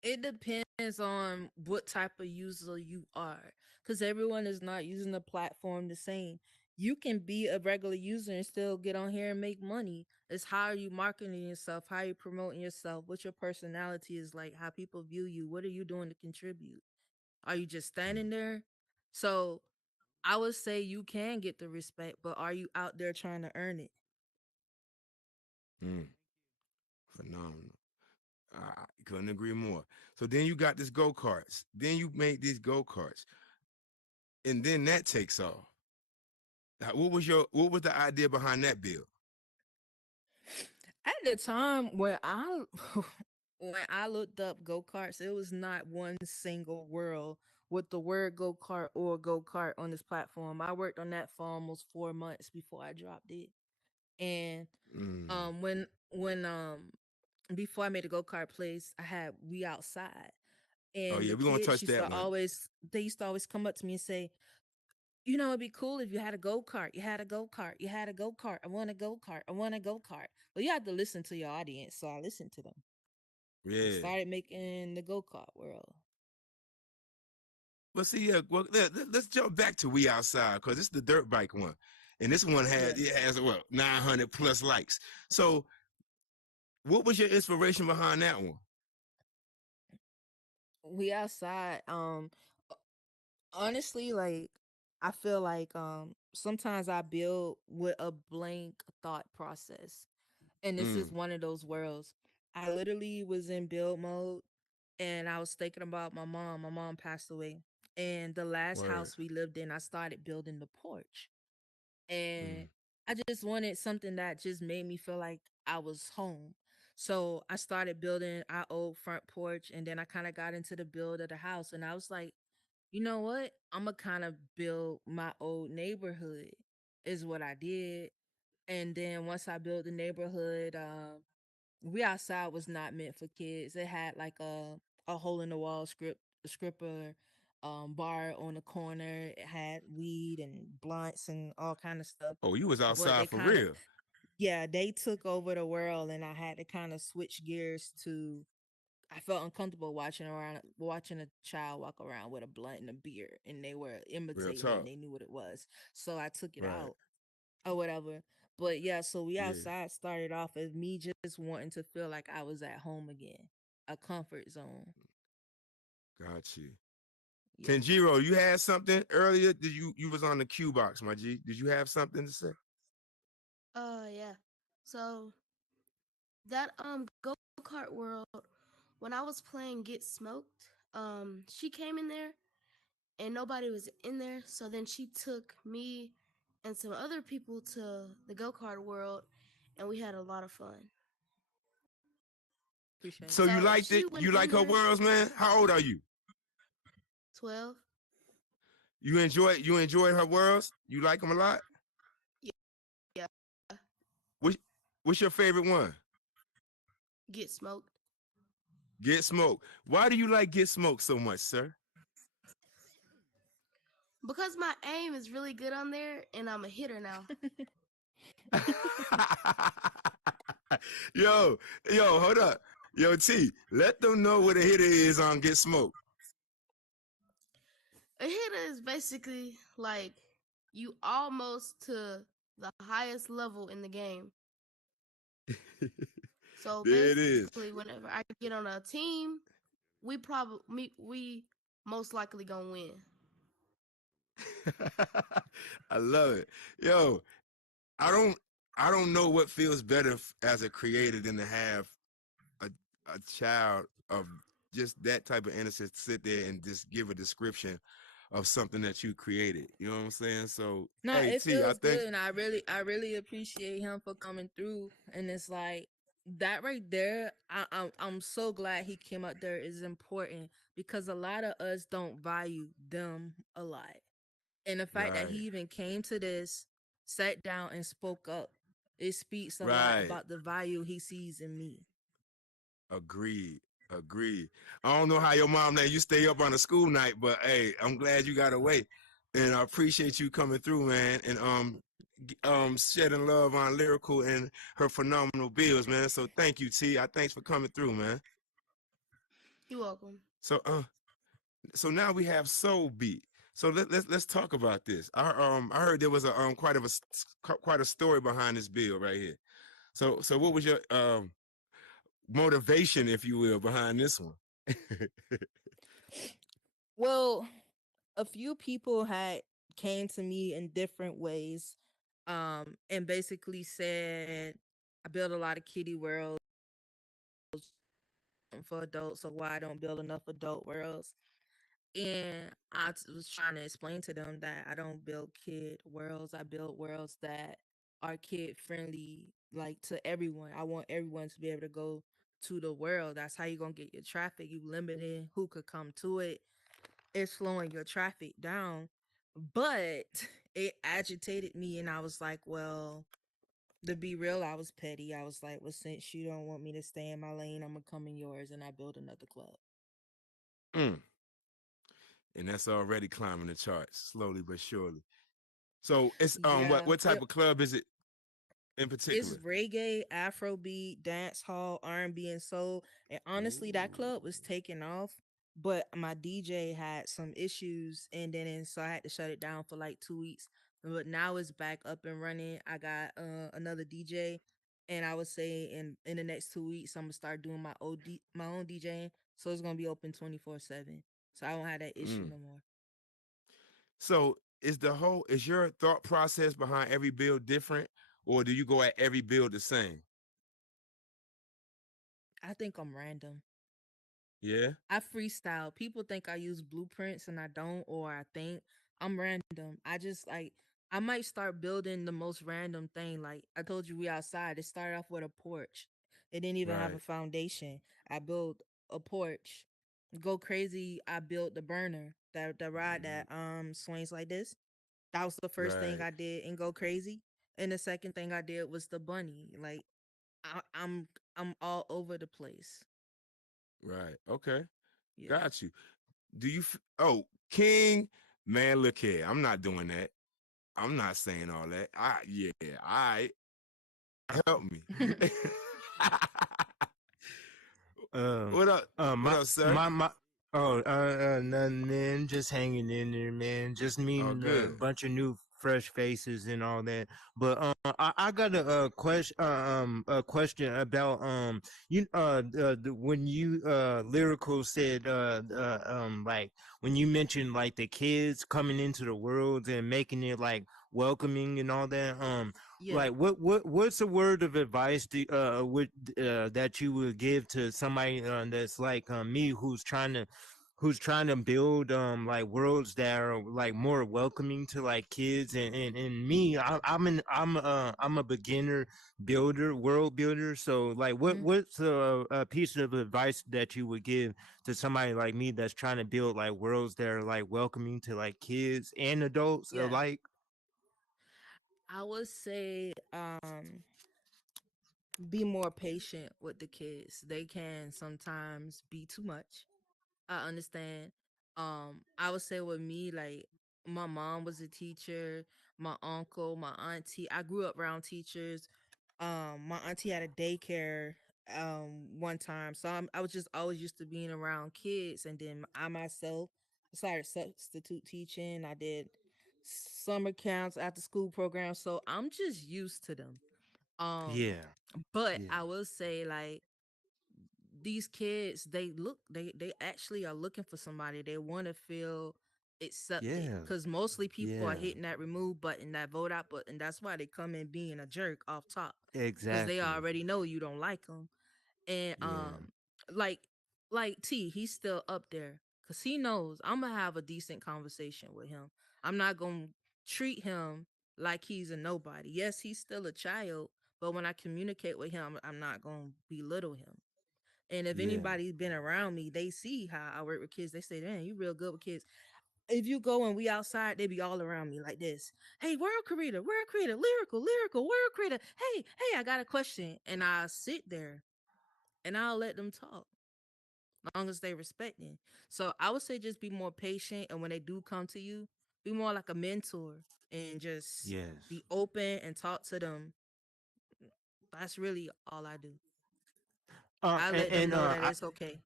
it depends on what type of user you are, because everyone is not using the platform the same. You can be a regular user and still get on here and make money. It's how are you marketing yourself, how you promoting yourself, what your personality is like, how people view you, what are you doing to contribute? Are you just standing there? So I would say you can get the respect, but are you out there trying to earn it? Mm, phenomenal. I couldn't agree more. So then you got this go karts. Then you made these go karts, and then that takes off. What was the idea behind that bill? At the time when I when I looked up go karts, it was not one single world with the word go kart or go kart on this platform. I worked on that for almost 4 months before I dropped it. And Mm. when before I made a go kart place, I had We Outside, Oh and yeah, the we're gonna kids touch used that to one. always they used to always come up to me and say, it'd be cool if you had a go kart. You had a go kart. You had a go kart. I want a go kart. I want a go kart. But you have to listen to your audience. So I listened to them. I Yeah. started making the go kart world. Well, see, yeah. Well, let's jump back to We Outside because it's the dirt bike one, and this one Yeah. has what 900 plus likes. So, what was your inspiration behind that one? We Outside. Honestly, like, I feel like sometimes I build with a blank thought process. And this is Mm, one of those worlds. I literally was in build mode and I was thinking about my mom. My mom passed away. And the last word. house we lived in, I started building the porch. And Mm. I just wanted something that just made me feel like I was home. So I started building our old front porch, and then I kind of got into the build of the house. And I was like, you know what? I'm gonna kind of build my old neighborhood, is what I did. And then once I built the neighborhood, We Outside was not meant for kids. It had like a hole in the wall scripper bar on the corner. It had weed and blunts and all kind of stuff. Oh, you was But outside they for kind of real. yeah, they took over the world, and I had to kind of switch gears to. I felt uncomfortable watching a child walk around with a blunt and a beer, and they were Real imitating it, and talk. they knew what it was. So I took it Right. out or whatever. But yeah, so We Yeah. Outside started off as me just wanting to feel like I was at home again, a comfort zone. Got you. Yeah. Tenjiro, you had something earlier? Did you was on the Q box, my G? Did you have something to say? Yeah. So that go kart world, when I was playing Get Smoked, she came in there and nobody was in there. So then she took me and some other people to the go kart world, and we had a lot of fun. Appreciate So it. you So liked she it? went You in like her there worlds, man? How old are you? 12. You enjoy her worlds? You like them a lot? Yeah, What's, what's your favorite one? Get Smoked. Get Smoked. Why do you like Get Smoked so much, sir? Because my aim is really good on there, and I'm a hitter now. yo, hold up. Yo, T, let them know what a hitter is on Get Smoked. A hitter is basically like you almost to the highest level in the game. So There it is. basically, whenever I get on a team, we most likely gonna win. I love it. Yo, I don't I don't know what feels better as a creator than to have a a child of just that type of innocence sit there and just give a description of something that you created. You know what I'm saying? So, No, hey it T, I feels think good, and I really appreciate him for coming through. And it's like that right there. I'm so glad he came up there is important because a lot of us don't value them a lot, and the fact that he right, even came to this, sat down, and spoke up, it speaks a lot right. about the value he sees in me. Agreed. Agreed. I don't know how your mom let you stay up on a school night, but hey, I'm glad you got away. And I appreciate you coming through, man, and shedding love on Lyrical and her phenomenal bills, man. So thank you, T. I thanks for coming through, man. You're welcome. So so now we have Soul Beat. So let's talk about this. I heard there was a quite a story behind this bill right here. So what was your motivation, if you will, behind this one? Well, a few people had came to me in different ways, and basically said I build a lot of kiddie worlds for adults, so why I don't build enough adult worlds. And was trying to explain to them that I don't build kid worlds. I build worlds that are kid friendly, like to everyone. I want everyone to be able to go to the world. That's how you're gonna get your traffic. You limiting who could come to it. It's slowing your traffic down. But it agitated me, and I was like, well, to be real, I was petty. I was like, well, since you don't want me to stay in my lane, I'm gonna come in yours, and I build another club. Mm. And that's already climbing the charts slowly but surely. So it's Yeah, what type of club is it in it's particular? reggae, Afrobeat, dance hall, R&B, and soul. And honestly, that Ooh. club was taking off, but my DJ had some issues, and then so I had to shut it down for like 2 weeks. But now it's back up and running. I got another DJ, and I would say in the next 2 weeks, I'm gonna start doing my own DJing. So it's gonna be open 24/7. So I won't have that issue Mm. no more. So is your thought process behind every build different, or do you go at every build the same? I think I'm random. Yeah. I freestyle. People think I use blueprints and I don't, or I think I'm random. I just like I might start building the most random thing. Like I told you, we outside. It started off with a porch. It didn't even have a Right. foundation. I built a porch. Go crazy. I built the burner that the rod Ooh. that swings like this. That was the first thing Right. I did in Go Crazy. And the second thing I did was the bunny. Like I, I'm I'm all over the place. Right. Okay. Yeah. Got you. Oh, King, man, look here. I'm not doing that. I'm not saying all that. Yeah, all right. Help me. Um, What up? What my up, sir? my oh, nothing, man. Just hanging in there, man. Just Oh, meeting a good. bunch of new, fresh faces and all that. But I got a question about when you lyrical said like when you mentioned like the kids coming into the world and making it like welcoming and all that. Yeah. Like what's a word of advice that you would give to somebody that's like me who's trying to build like worlds that are like more welcoming to like kids and me I'm a beginner builder, world builder. So like Mhm. what's a piece of advice that you would give to somebody like me that's trying to build like worlds that are like welcoming to like kids and adults Yeah. alike? I would say be more patient with the kids. They can sometimes be too much. I understand. I would say with me, like my mom was a teacher, my uncle, my auntie. I grew up around teachers. My auntie had a daycare one time, so I was just always used to being around kids. And then I myself started substitute teaching. I did summer camps, after school programs, so I'm just used to them. Um, Yeah, but yeah, I will say like these kids, they actually are looking for somebody. They want to feel accepted yeah, because mostly people are yeah. hitting that remove button, that vote out button. That's why they come in being a jerk off top because they Exactly. already know you don't like them. And Yeah. like like T, he's still up there. because he knows I'm gonna have a decent conversation with him. I'm not gonna treat him like he's a nobody. Yes, he's still a child, but when I communicate with him, I'm not gonna belittle him. And if Yeah. anybody's been around me, they see how I work with kids. They say, "Man, you real good with kids." If you go and we outside, they be all around me like this. Hey, world creator, lyrical, world creator. Hey, I got a question, and I sit there and I'll let them talk, long as they respecting. So I would say just be more patient, and when they do come to you, be more like a mentor and just Yes. be open and talk to them. That's really all I do. I And, let them know that I, it's okay.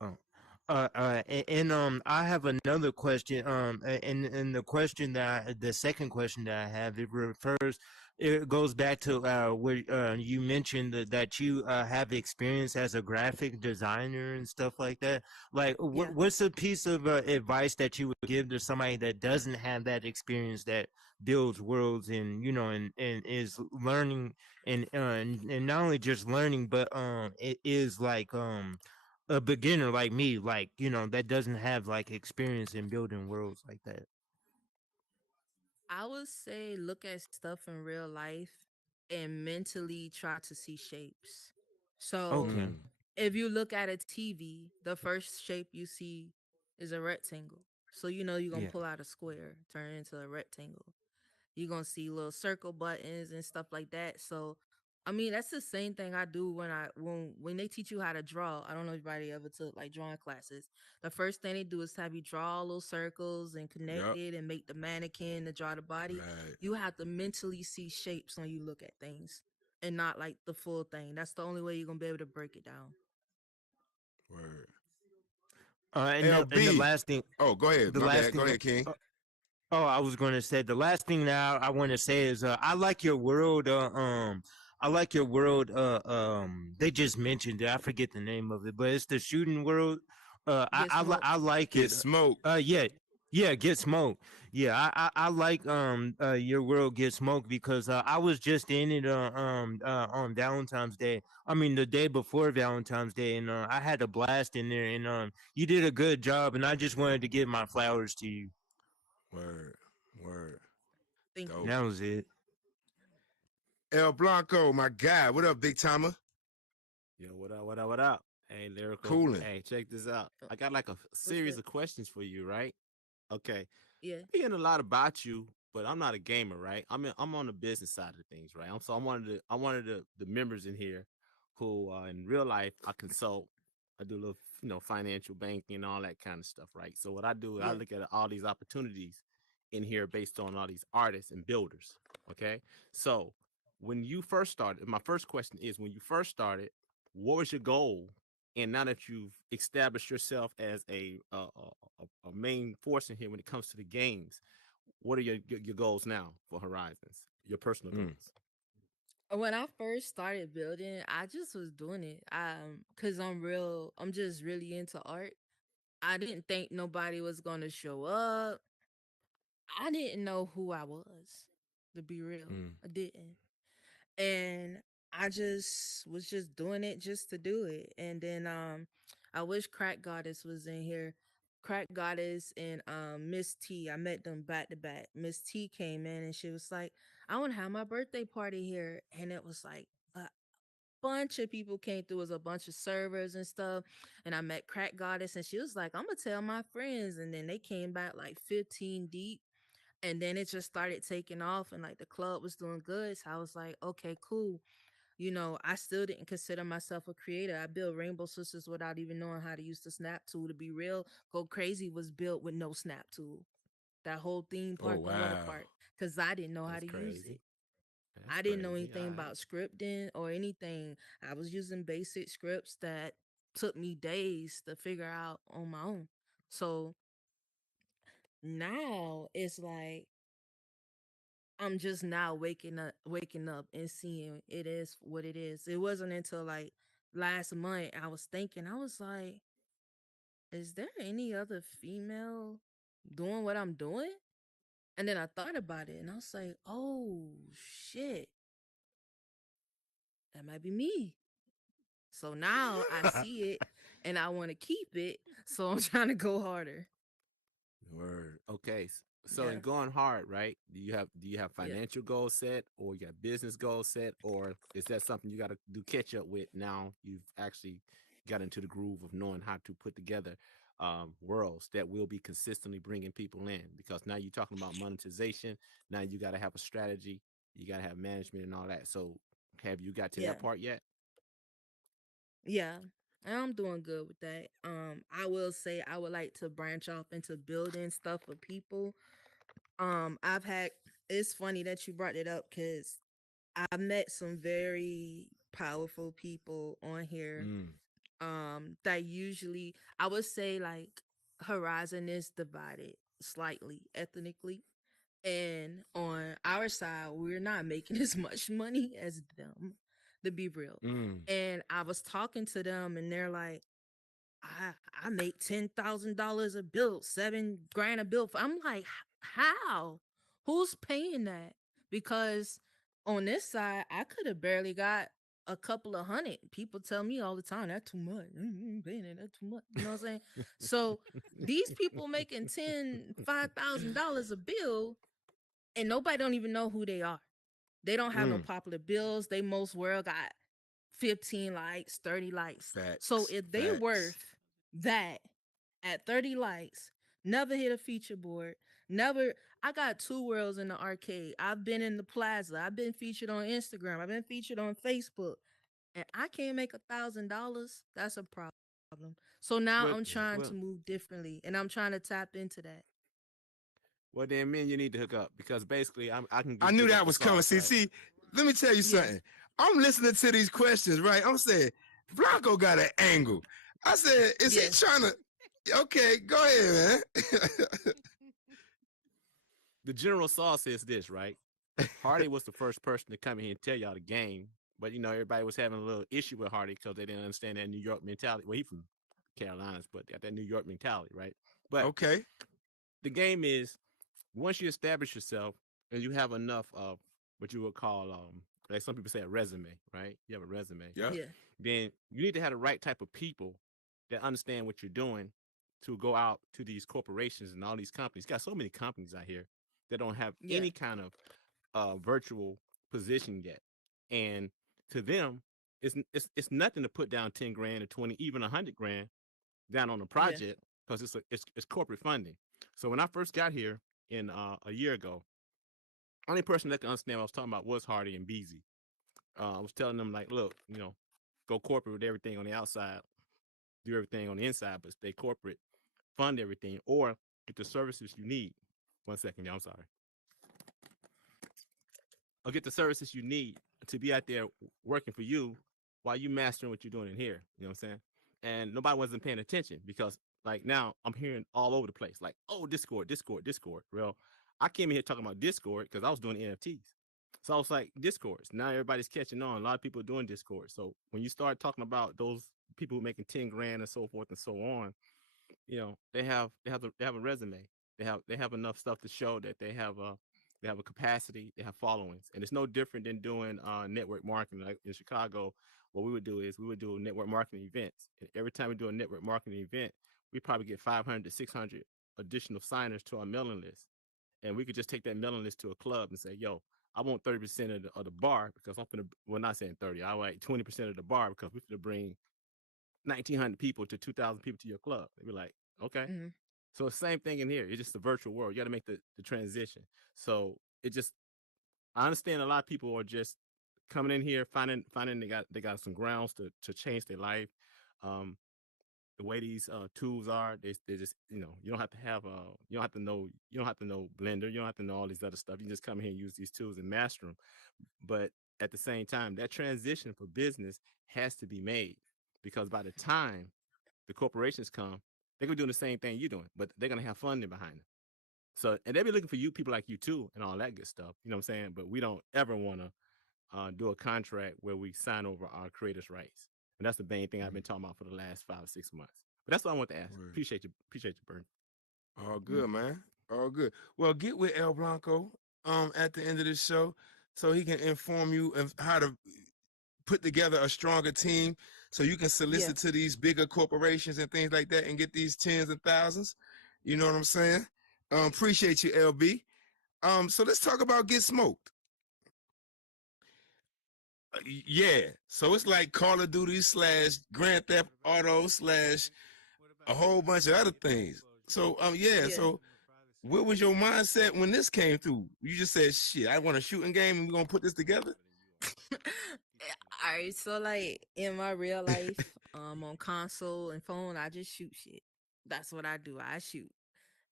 oh, I have another question. And the question the second question that I have, it goes back to where you mentioned that you have experience as a graphic designer and stuff like that. Like, Yeah. what's a piece of advice that you would give to somebody that doesn't have that experience, that builds worlds and and is learning and not only just learning, but it is like a beginner like me, like that doesn't have like experience in building worlds like that. I would say look at stuff in real life and mentally try to see shapes. So Okay. Mm. if you look at a TV, the first shape you see is a rectangle. So you know you're gonna Yeah. pull out a square, turn it into a rectangle. You're gonna see little circle buttons and stuff like that. So I mean that's the same thing I do when they teach you how to draw. I don't know if anybody ever took like drawing classes. The first thing they do is have you draw little circles and connect Yep. it and make the mannequin to draw the body. Right. You have to mentally see shapes when you look at things and not like the full thing. That's the only way you're gonna be able to break it down. Word. And LB. Oh, go ahead. the My last bad. Go thing ahead, King. Oh, I was going to say the last thing now I want to say is I like your world. I like your world. They just mentioned it. I forget the name of it, but it's the shooting world. Get smoked. I like Get it. smoked. Yeah, yeah, get smoked. Yeah, I like your world get smoked because I was just in it on Valentine's Day. I mean the day before Valentine's Day, and I had a blast in there. And you did a good job, and I just wanted to give my flowers to you. Word. Word. Thank And you. Dope. that was it. El Blanco, my guy. What up, big timer? Yo, what up, what up, what up? Hey, Lyrical. Cooling. Hey, check this out. Uh, I got like a What's series good? of questions for you, right? Okay. Yeah. Hearing a lot about you, but I'm not a gamer, right? I'm on the business side of things, right? I'm one of the members in here who in real life I consult. I do a little, financial banking and all that kind of stuff, right? So what I do, I Yeah. look at all these opportunities in here based on all these artists and builders. Okay. So when you first started, my first question is when you first started, what was your goal? And now that you've established yourself as a main force in here when it comes to the games, what are your goals now for Horizons? Your personal Mm. goals? When I first started building, I just was doing it. Cause I'm just really into art. I didn't think nobody was gonna show up. I didn't know who I was, to be real. Mm. I didn't. And I just was just doing it just to do it. And then I wish Crack Goddess was in here. Crack Goddess and Miss T, I met them back to back. Miss T came in and she was like, I want to have my birthday party here. And it was like a bunch of people came through. It was a bunch of servers and stuff. And I met Crack Goddess and she was like, I'm gonna tell my friends. And then they came back like 15 deep. And then it just started taking off and like the club was doing good. So I was like, okay, cool. I still didn't consider myself a creator. I built Rainbow Sisters without even knowing how to use the Snap tool. To be real, Go Crazy was built with no Snap tool. That whole theme Oh, park and water wow. park, because I didn't know how That's to use crazy. it. That's I didn't know crazy. All anything right. about scripting or anything. I was using basic scripts that took me days to figure out on my own. So now it's like I'm just now waking up and seeing it is what it is. It wasn't until like last month I was thinking, I was like, is there any other female doing what I'm doing? And then I thought about it and I was like, oh shit, that might be me. So now I see it. and I want to keep it. So I'm trying to go harder. Word. Okay. So Yeah. in going hard, right? Do you have Yeah. financial goals set, or you got business goals set, or is that something you got to do catch up with now? You've actually got into the groove of knowing how to put together worlds that will be consistently bringing people in. Because now you're talking about monetization. Now you got to have a strategy. You got to have management and all that. So have you got to Yeah. that part yet? Yeah. And I'm doing good with that. I will say I would like to branch off into building stuff for people. I've had it's funny that you brought it up because I met some very powerful people on here. Mm. That usually I would say like horizon is divided slightly ethnically. And on our side, we're not making as much money as them, to be real. Mm. And I was talking to them and they're like, I make $10,000 a bill, 7 grand a bill. I'm like, how? Who's paying that? Because on this side, I could have barely got a couple of hundred. People tell me all the time that's too much. Paying it, that's too much. You know what I'm saying? So these people making $5,000 a bill, and nobody don't even know who they are. They don't have no Mm. popular bills. They most world got 15 likes, 30 likes. So Facts. if they Facts. worth that at 30 likes, never hit a feature board, never I got 2 worlds in the arcade. I've been in the plaza. I've been featured on Instagram. I've been featured on Facebook. And I can't make $1,000. That's a problem. So now What? I'm trying to Well, move differently and I'm trying to tap into that. well, then, men, you need to hook up because basically, I can I just knew give up that the was coming. sauce, See, right? see, let me tell you Yeah. something. I'm listening to these questions, right? I'm saying, Blanco got an angle. I said, is he Yeah. trying to? Okay, go ahead, man. The general sauce is this, right? Hardy was the first person to come in here and tell y'all the game, but everybody was having a little issue with Hardy because they didn't understand that New York mentality. Well, he from Carolinas, but got that New York mentality, right? But Okay. the game is once you establish yourself and you have enough of what you would call like some people say a resume, right? You have a resume, Yeah. Yeah. then you need to have the right type of people that understand what you're doing to go out to these corporations and all these companies. You got so many companies out here that don't have Yeah. any kind of virtual position yet, and to them, it's nothing to put down 10 grand or 20, even 100 grand down on a Yeah. project because it's corporate funding. So when I first got here in a year ago, only person that could understand what I was talking about was Hardy and Beezy. I was telling them like, look, go corporate with everything on the outside, do everything on the inside, but stay corporate, fund everything, or get the services you need. 1 second, y'all. I'm sorry. Or get the services you need to be out there working for you while you mastering what you're doing in here. You know what I'm saying? And nobody wasn't paying attention because like now I'm hearing all over the place, like, oh, Discord, Discord, Discord. Well, I came in here talking about Discord because I was doing NFTs. So I was like, Discords. Now everybody's catching on. A lot of people are doing Discord. So when you start talking about those people who making 10 grand and so forth and so on, they have a resume. They have enough stuff to show that they have a capacity, they have followings, and it's no different than doing network marketing. Like in Chicago, what we would do is we would do network marketing events, and every time we do a network marketing event, we probably get 500 to 600 additional signers to our mailing list, and we could just take that mailing list to a club and say, "Yo, I want 30% of the bar because I'm gonna." Well, not saying 30. I want 20% of the bar because we're gonna bring 1,900 people to 2,000 people to your club. They'd be like, "Okay." Hmm. So same thing in here. It's just the virtual world. You got to make the transition. So it just I understand a lot of people are just coming in here finding they got some grounds to change their life. Um, the way these tools are, they just you don't have to have you don't have to know Blender, you don't have to know all these other stuff. You just come here and use these tools and master them. But at the same time, that transition for business has to be made because by the time the corporations come, they're gonna be doing the same thing you're doing, but they're gonna have funding behind them. So, and they'll be looking for you, people like you too, and all that good stuff. You know what I'm saying? But we don't ever want to do a contract where we sign over our creators' rights, and that's the main thing I've been talking about for the last 5 or 6 months. But that's what I want to ask. Word. Appreciate you, Burn. All good, man. All good. Well, get with El Blanco at the end of this show so he can inform you of how to put together a stronger team so you can Yeah. solicit to these bigger corporations and things like that and get these tens and thousands. You know what I'm saying? Appreciate you, LB. So let's talk about Get Smoked. Yeah, so it's like Call of Duty slash Grand Theft Auto slash a whole bunch of other things. So yeah, Yeah. so what was your mindset when this came through? You just said, "Shit, I want a shooting game, and we're gonna put this together." All right, so like in my real life, on console and phone, I just shoot shit. That's what I do. I shoot.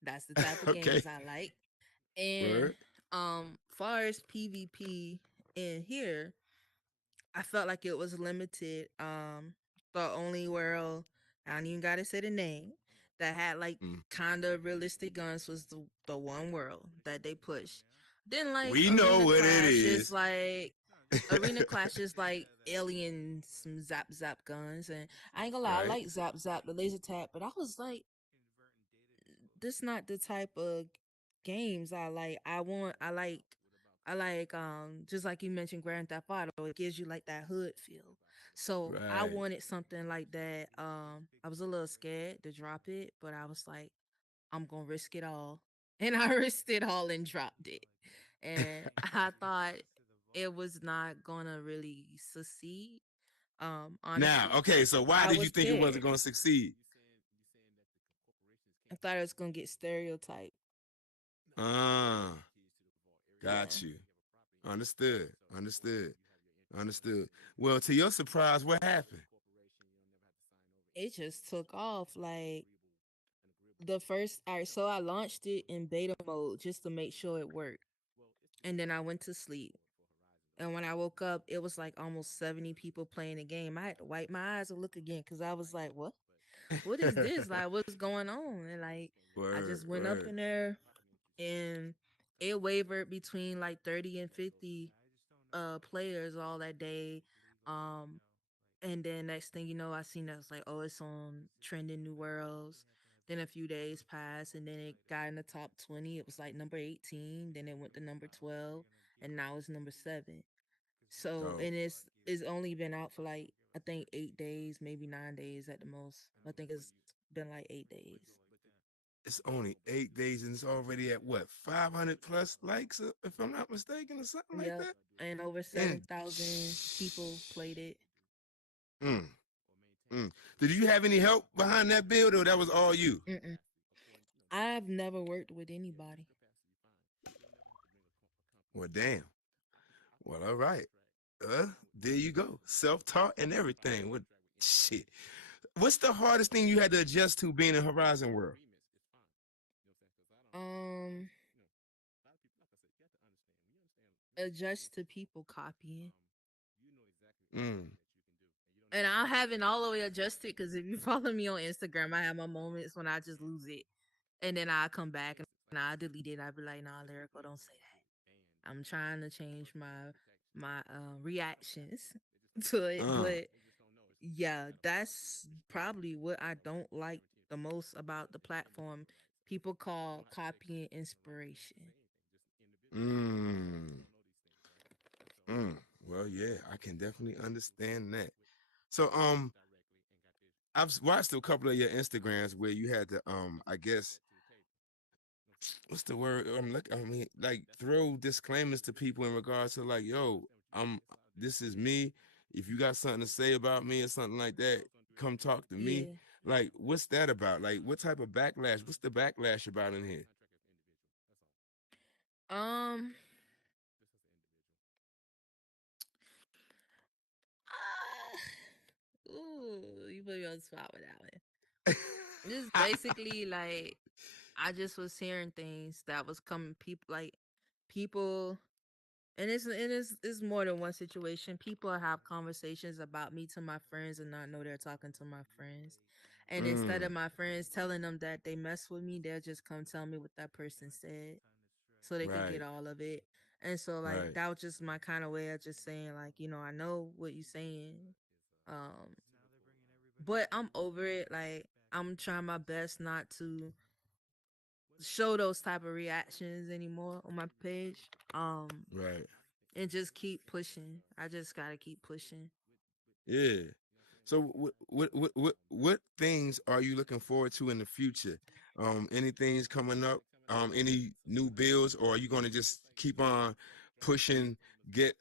That's the type of Okay, games I like. And word. far as PvP in here, I felt like it was limited. The only world, I don't even gotta say the name, that had like Mm. kind of realistic guns was the one world that they pushed. Didn't like We know arena what it clashes is. like arena clashes like aliens, some zap zap guns, and I ain't gonna lie, I Right, like zap zap the laser tag, but I was like, this not the type of games I like. I like just like you mentioned Grand Theft Auto, it gives you like that hood feel. So I right. wanted something like that. I was a little scared to drop it, but I was like, I'm gonna risk it all. And I risked it all and dropped it. And I thought it was not gonna really succeed. Now, Honestly. okay, so why I did was you think it scared. wasn't gonna succeed? I thought it was gonna get stereotyped. Ah, Yeah. got you. Understood. Understood. Understood. Well, to your surprise, what happened? It just took off. Like the first, all right, so I launched it in beta mode just to make sure it worked. And then I went to sleep. And when I woke up, it was like almost 70 people playing the game. I had to wipe my eyes and look again because I was like, what? What is this? Like, what's going on? And like, I Word, just went up word. in there and it wavered between like 30 and 50 players all that day. Um, And then next thing you know, I seen that was like, oh, it's on trending new worlds. Then a few days passed, and then it got in the top 20. It was like number 18. Then it went to number 12, and now it's number 7. So, Dope. and it's only been out for like I think 8 days, maybe 9 days at the most. I think it's been like 8 days. It's only 8 days and it's already at what, 500 plus likes, if I'm not mistaken, or something like Yep, that. and over And 7,000 people played it. mm, mm. Did you have any help behind that build, or that was all you? Mm-mm. I've never worked with anybody. Well, damn. Well, all right. There you go. Self-taught and everything. What shit? What's the hardest thing you had to adjust to being in Horizon World? Um, adjust to people copying. Mm, And I haven't all the way adjusted because if you follow me on Instagram, I have my moments when I just lose it. And then I come back and I delete it. I be like, nah, Lyrical, don't say that. I'm trying to change my reactions to it. uh. But yeah, that's probably what I don't like the most about the platform. People call copying inspiration. Mm, mm. Well, yeah, I can definitely understand that. So, I've watched a couple of your Instagrams where you had to, I guess, what's the word? I mean, like throw disclaimers to people in regards to like, yo, I'm, this is me. If you got something to say about me or something like that, come talk to me. Yeah. Like, what's that about? Like, what type of backlash? What's the backlash about in here? Um. Ooh, you put me on the spot with that one. Just basically like I just was hearing things that was coming people like people and it's more than one situation. People have conversations about me to my friends and not know they're talking to my friends. And instead of Mm, my friends telling them that they mess with me, they'll just come tell me what that person said so they could get right, all of it. And so like right. that was just my kind of way of just saying like, I know what you're saying. Um but I'm over it. Like I'm trying my best not to show those type of reactions anymore on my page. Right. And just keep pushing. I just gotta keep pushing. Yeah. So what things are you looking forward to in the future? Any things coming up? Any new builds, or are you going to just keep on pushing, get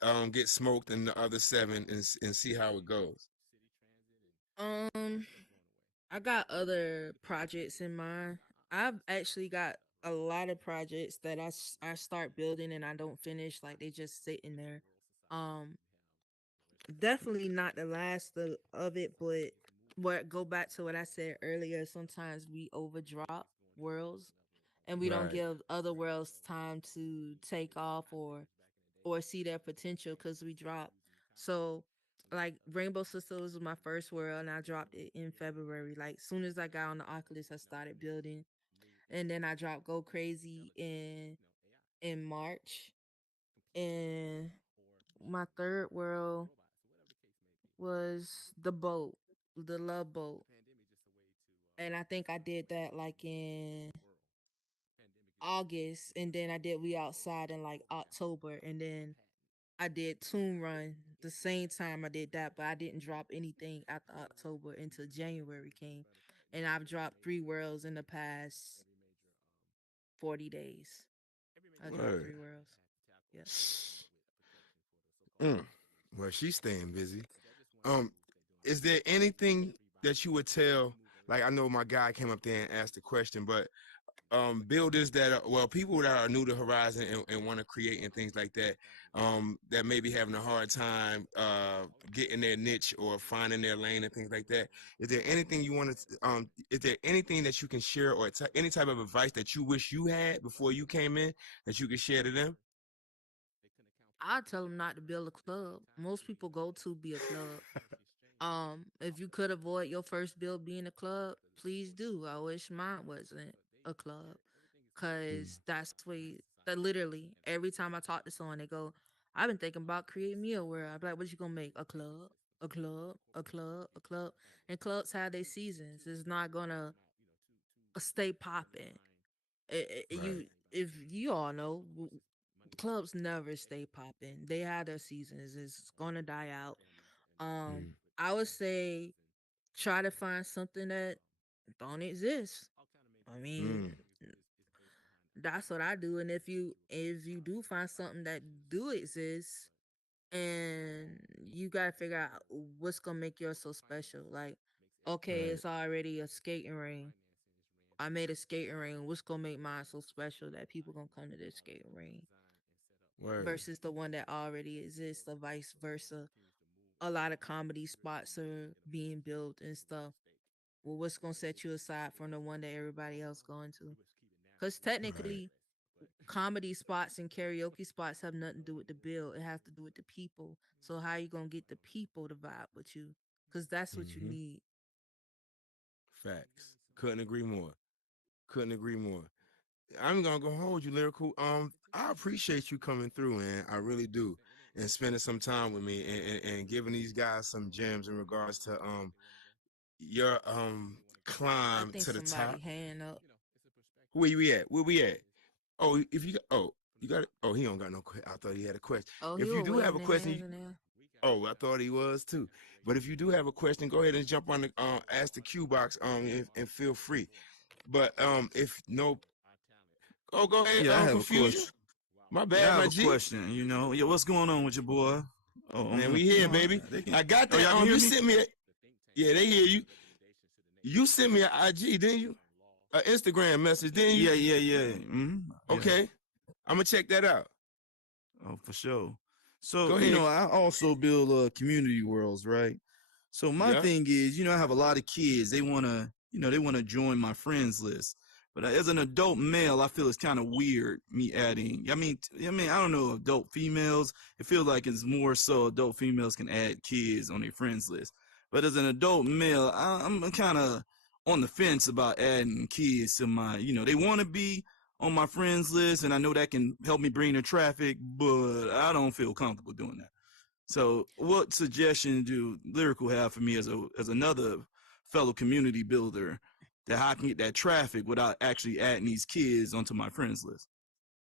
smoked in the other seven and see how it goes? Um, I got other projects in mind. I've actually got a lot of projects that I start building and I don't finish, like they just sitting there. Um, Definitely not the last of it, but what go back to what I said earlier. Sometimes we overdrop worlds, and we don't Right. give other worlds time to take off or see their potential because we drop. So, like Rainbow Sister was my first world, and I dropped it in February. Like soon as I got on the Oculus, I started building, and then I dropped Go Crazy in March, and my third world was the boat, the love boat. And I think I did that like in August, and then I did We Outside in like October, and then I did Toon Run the same time I did that, but I didn't drop anything after October until January came. And I've dropped 3 worlds in the past 40 days. I dropped Word. 3 worlds. Yeah. Mm. Well, she's staying busy. Um, is there anything that you would tell? Like, I know my guy came up there and asked the question, but builders that are, well, people that are new to Horizon and want to create and things like that, that may be having a hard time getting their niche or finding their lane and things like that. Is there anything you want to is there anything that you can share, or any type of advice that you wish you had before you came in that you could share to them? I tell them not to build a club. Most people go to be a club. If you could avoid your first build being a club, please do. I wish mine wasn't a club, Mm. cause that's that literally every time I talk to someone, they go, "I've been thinking about creating me a world." I'm like, "What you gonna make? A club? A club? A club? A club?" And clubs have their seasons. It's not gonna stay popping. Right. You, if you all know, clubs never stay popping. They have their seasons. It's gonna die out. Mm. I would say try to find something that don't exist. I mean, Mm. that's what I do. And if you do find something that do exist, and you gotta figure out what's gonna make yours so special. Like, okay, Right. it's already a skating ring. I made a skating ring. What's gonna make mine so special that people gonna come to this skating ring Word. versus the one that already exists, or vice versa? A lot of comedy spots are being built and stuff. Well, what's gonna set you aside from the one that everybody else going to? Because Right. technically, comedy spots and karaoke spots have nothing to do with the bill. It has to do with the people. So how you gonna get the people to vibe with you? Because that's what you Mm-hmm. need. Facts. Couldn't agree more. Couldn't agree more. I'm gonna go hold you, lyrical. I appreciate you coming through, man. I really do, and spending some time with me and giving these guys some gems in regards to your I climb think to the somebody top. hand up. Where we at? Where we at? Oh, if you got, oh, you got it. Oh, he don't got no question. I thought he had a question. Oh, he If you was do have waving a his question, hands in there. oh, I thought he was too. But if you do have a question, go ahead and jump on the ask the Q box and feel free. But if no, oh, go ahead, Yeah, I have a confusion. question. My Yeah, bad, I have my a G. question. Yeah, what's going on with your boy? Oh, Man, we here, baby. they can. I got Oh, that. y'all can hear You me? sent me a, yeah, they hear you. You sent me an IG, didn't you? An Instagram message, didn't you? Yeah, yeah, yeah. Yeah. Okay. I'm gonna check that out. Oh, for sure. So, Go ahead. I also build community worlds, right? So my Yeah. thing is, I have a lot of kids. They wanna join my friends list. But as an adult male, I feel it's kind of weird me adding. I don't know, adult females. It feels like it's more so adult females can add kids on their friends list. But as an adult male, I'm kind of on the fence about adding kids to my. They want to be on my friends list, and I know that can help me bring the traffic, but I don't feel comfortable doing that. So, what suggestion do Lyrical have for me as another fellow community builder that I can get that traffic without actually adding these kids onto my friends list?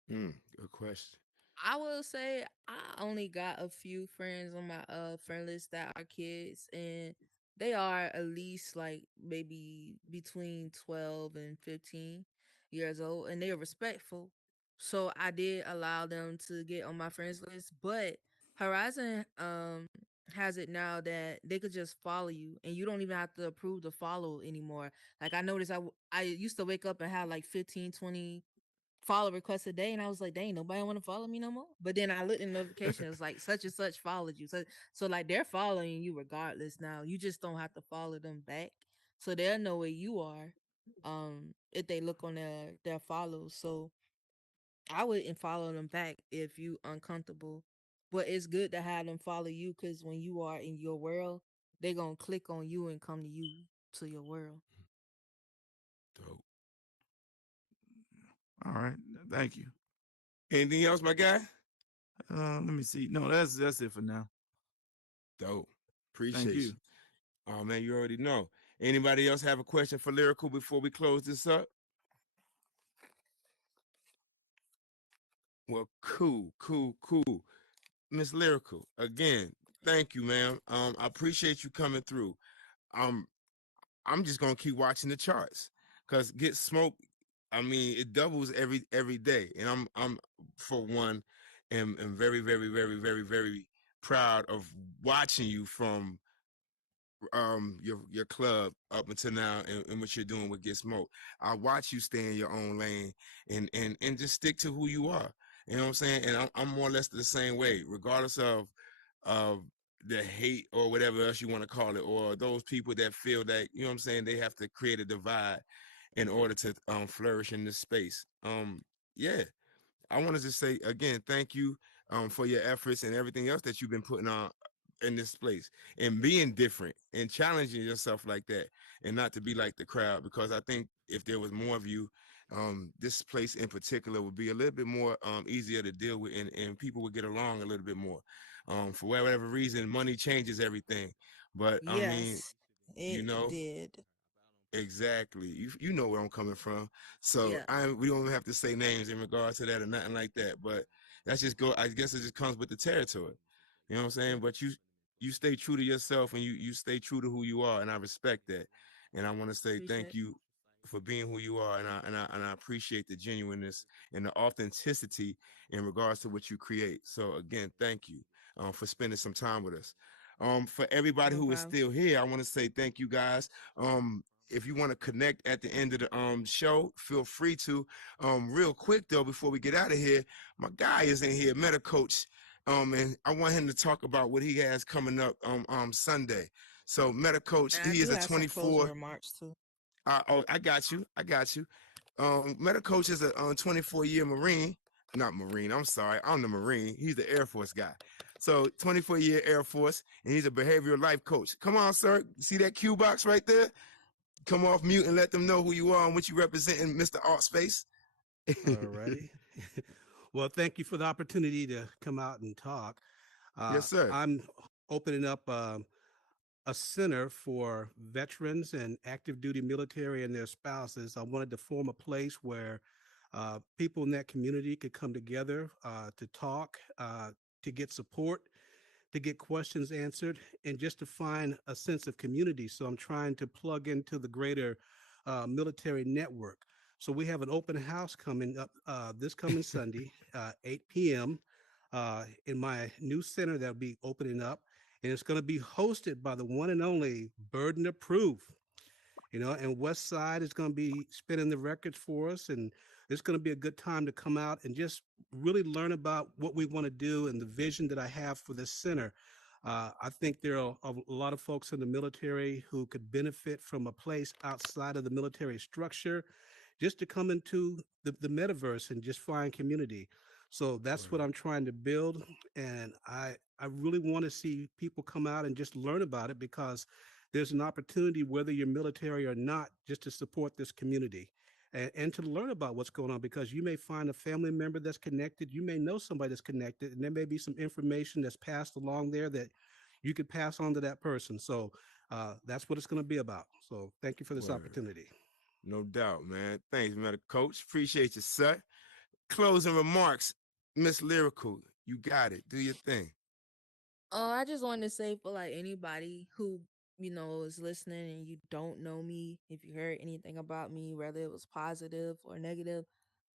Good question. I will say I only got a few friends on my friend list that are kids, and they are at least like maybe between 12 and 15 years old, and they are respectful. So I did allow them to get on my friends list, but Horizon has it now that they could just follow you and you don't even have to approve the follow anymore. Like I noticed I used to wake up and have like 15, 20 follow requests a day, and I was like, dang, nobody want to follow me no more. But then I looked in the notification, it was like such and such followed you. So like they're following you regardless now. You just don't have to follow them back. So they'll know where you are. If they look on their follows. So I wouldn't follow them back if you uncomfortable. But it's good to have them follow you because when you are in your world, they gonna click on you and come to you to your world. Dope. All right, thank you. Anything else, my guy? Let me see. No, that's it for now. Dope. Thank Appreciate you. you. Oh man, you already know. Anybody else have a question for Lyrical before we close this up? Well, cool. Miss Lyrical, again, thank you, ma'am. I appreciate you coming through. Um, I'm just gonna keep watching the charts because Get Smoke. I mean, it doubles every day, and I'm for one, am very proud of watching you from your club up until now and what you're doing with Get Smoke. I watch you stay in your own lane and just stick to who you are. You know what I'm saying? And I'm more or less the same way, regardless of the hate or whatever else you want to call it, or those people that feel that, you know what I'm saying, they have to create a divide in order to flourish in this space. Yeah, I want to just say again, thank you for your efforts and everything else that you've been putting on in this place and being different and challenging yourself like that and not to be like the crowd. Because I think if there was more of you, this place in particular would be a little bit more easier to deal with and people would get along a little bit more. For whatever reason, money changes everything. But I mean, Yes, you it know, did. exactly. You know where I'm coming from. So Yeah, we don't even have to say names in regards to that or nothing like that. But that's just go. I guess it just comes with the territory. You know what I'm saying? yeah. But you stay true to yourself and you stay true to who you are, and I respect that. And I want to say thank Appreciate. you for being who you are, and I appreciate the genuineness and the authenticity in regards to what you create. So again, thank you for spending some time with us. For everybody No who is problem. still here, I want to say thank you guys. If you want to connect at the end of the show, feel free to. Real quick though, before we get out of here, my guy is in here, Meta Coach. And I want him to talk about what he has coming up Sunday. So Meta Coach, And I he do is a have some closing 24. remarks too. Oh, I got you. Meta Coach is a 24-year Marine. Not Marine, I'm sorry. I'm the Marine. He's the Air Force guy. So 24-year Air Force, and he's a behavioral life coach. Come on, sir. See that cue box right there? Come off mute and let them know who you are and what you represent in Mr. Art Space. Alrighty. Well, thank you for the opportunity to come out and talk. Yes, sir. I'm opening up a center for veterans and active duty military and their spouses. I wanted to form a place where people in that community could come together to talk, to get support, to get questions answered, and just to find a sense of community. So I'm trying to plug into the greater military network. So we have an open house coming up this coming Sunday, 8 p.m. In my new center that'll be opening up, and it's going to be hosted by the one and only Burden of Proof. And West Side is going to be spinning the records for us, and it's going to be a good time to come out and just really learn about what we want to do and the vision that I have for this center. I think there are a lot of folks in the military who could benefit from a place outside of the military structure, just to come into the metaverse and just find community. So that's what Word. I'm trying to build, and I really want to see people come out and just learn about it, because there's an opportunity, whether you're military or not, just to support this community and to learn about what's going on, because you may find a family member that's connected. You may know somebody that's connected, and there may be some information that's passed along there that you could pass on to that person. So that's what it's going to be about. So thank you for this Word. opportunity. No doubt, man. Thanks, Meta Coach. Appreciate you, sir. Closing remarks. Miss Lyrical, you got it. Do your thing. I just wanted to say for like anybody who is listening and you don't know me, if you heard anything about me, whether it was positive or negative,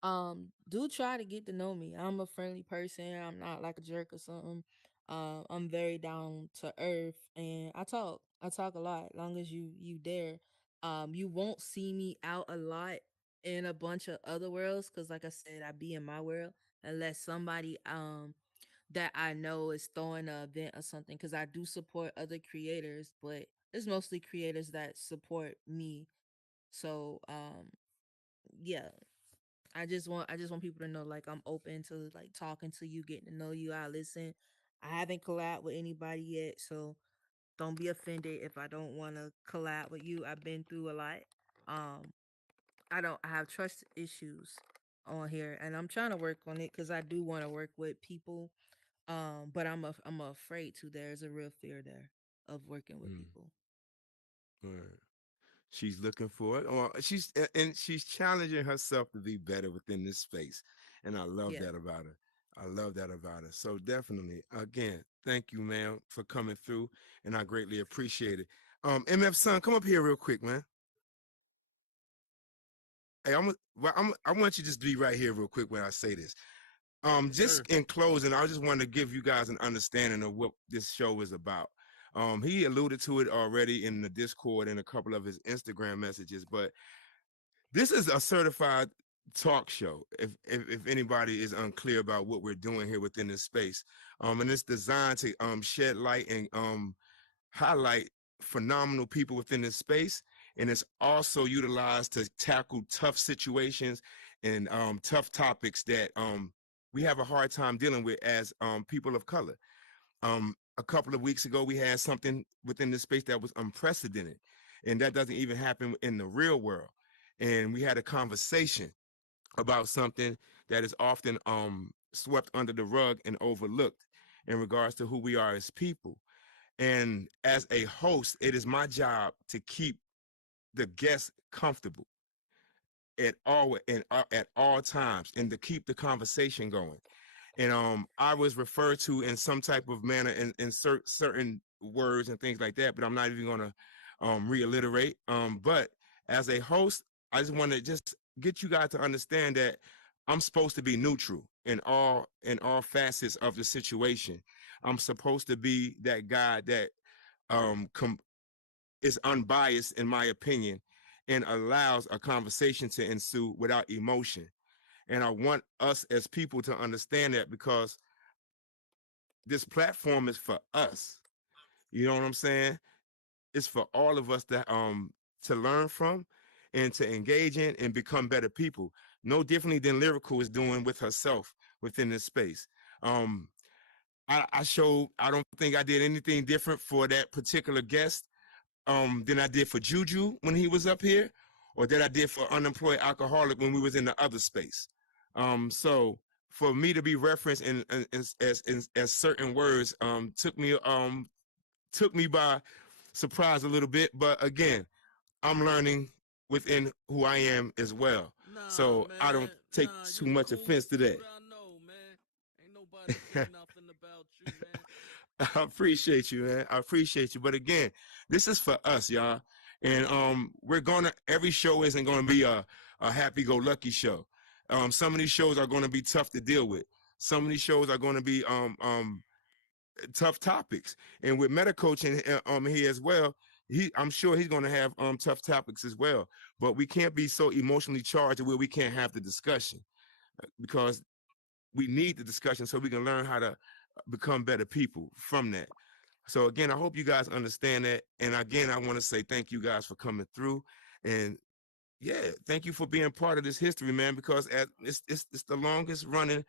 do try to get to know me. I'm a friendly person. I'm not like a jerk or something. I'm very down to earth, and I talk a lot. Long as you dare, you won't see me out a lot in a bunch of other worlds, because like I said, I be in my world unless somebody that I know is throwing an event or something, because I do support other creators, but it's mostly creators that support me. So yeah, I just want people to know like I'm open to like talking to you, getting to know you. I listen. I haven't collabed with anybody yet, so don't be offended if I don't want to collab with you. I've been through a lot. Um I have trust issues on here, and I'm trying to work on it cuz I do want to work with people. But I'm afraid to. There's a real fear there of working with Mm, people. word. She's looking for it, or and she's challenging herself to be better within this space, and I love Yeah. that about her. I love that about her. So definitely, again, thank you, ma'am, for coming through, and I greatly appreciate it. MF Son, come up here real quick, man. Hey, I want you to just be right here real quick when I say this. Yes, sir. Just in closing, I just want to give you guys an understanding of what this show is about. He alluded to it already in the Discord and a couple of his Instagram messages, but this is a certified talk show. If anybody is unclear about what we're doing here within this space, and it's designed to shed light and highlight phenomenal people within this space, and it's also utilized to tackle tough situations and tough topics that we have a hard time dealing with as people of color. A couple of weeks ago, we had something within this space that was unprecedented, and that doesn't even happen in the real world. And we had a conversation about something that is often swept under the rug and overlooked in regards to who we are as people. And as a host, it is my job to keep the guests comfortable at all times, and to keep the conversation going. And I was referred to in some type of manner in certain words and things like that, but I'm not even gonna reiterate. But as a host, I just want to just get you guys to understand that I'm supposed to be neutral in all facets of the situation. I'm supposed to be that guy that um com- is unbiased in my opinion and allows a conversation to ensue without emotion. And I want us as people to understand that, because this platform is for us. You know what I'm saying? It's for all of us to learn from and to engage in and become better people. No differently than Lyrical is doing with herself within this space. Um, I don't think I did anything different for that particular guest than I did for Juju when he was up here, or that I did for Unemployed Alcoholic when we was in the other space. So for me to be referenced as certain words took me by surprise a little bit, but again, I'm learning within who I am as well. Nah, So I don't man. take Nah, too you the much offense coolest to dude that. I know, man. Ain't nobody say nothing about you, man. I appreciate you, man. I appreciate you. But again, this is for us, y'all. And we're gonna every show isn't gonna be a happy go lucky show. Some of these shows are gonna be tough to deal with. Some of these shows are gonna be tough topics. And with meta coaching here as well, I'm sure he's gonna have tough topics as well. But we can't be so emotionally charged where we can't have the discussion, because we need the discussion so we can learn how to become better people from that. So again, I hope you guys understand that. And again, I want to say thank you guys for coming through. And yeah, thank you for being part of this history, man, because it's the longest running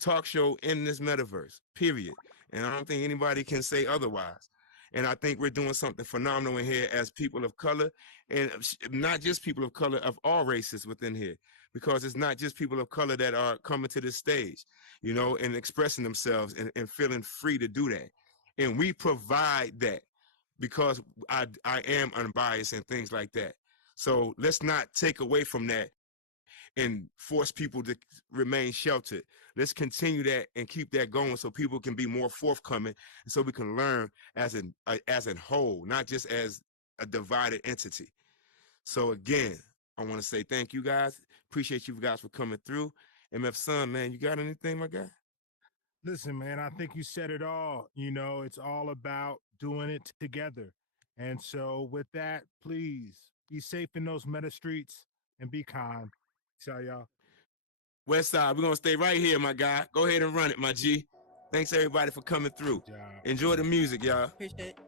talk show in this metaverse, period. And I don't think anybody can say otherwise. And I think we're doing something phenomenal in here as people of color, and not just people of color, of all races within here, because it's not just people of color that are coming to this stage, and expressing themselves and feeling free to do that. And we provide that because I am unbiased and things like that. So let's not take away from that and force people to remain sheltered. Let's continue that and keep that going so people can be more forthcoming and so we can learn as a whole, not just as a divided entity. So again, I want to say thank you guys. Appreciate you guys for coming through. MF Son, man, you got anything, my guy? Listen, man, I think you said it all. You know, it's all about doing it together. And so, with that, please be safe in those meta streets and be kind. Tell y'all. West Side, we're gonna stay right here, my guy. Go ahead and run it, my G. Thanks everybody for coming through. Good job. Enjoy the music, y'all. Appreciate it.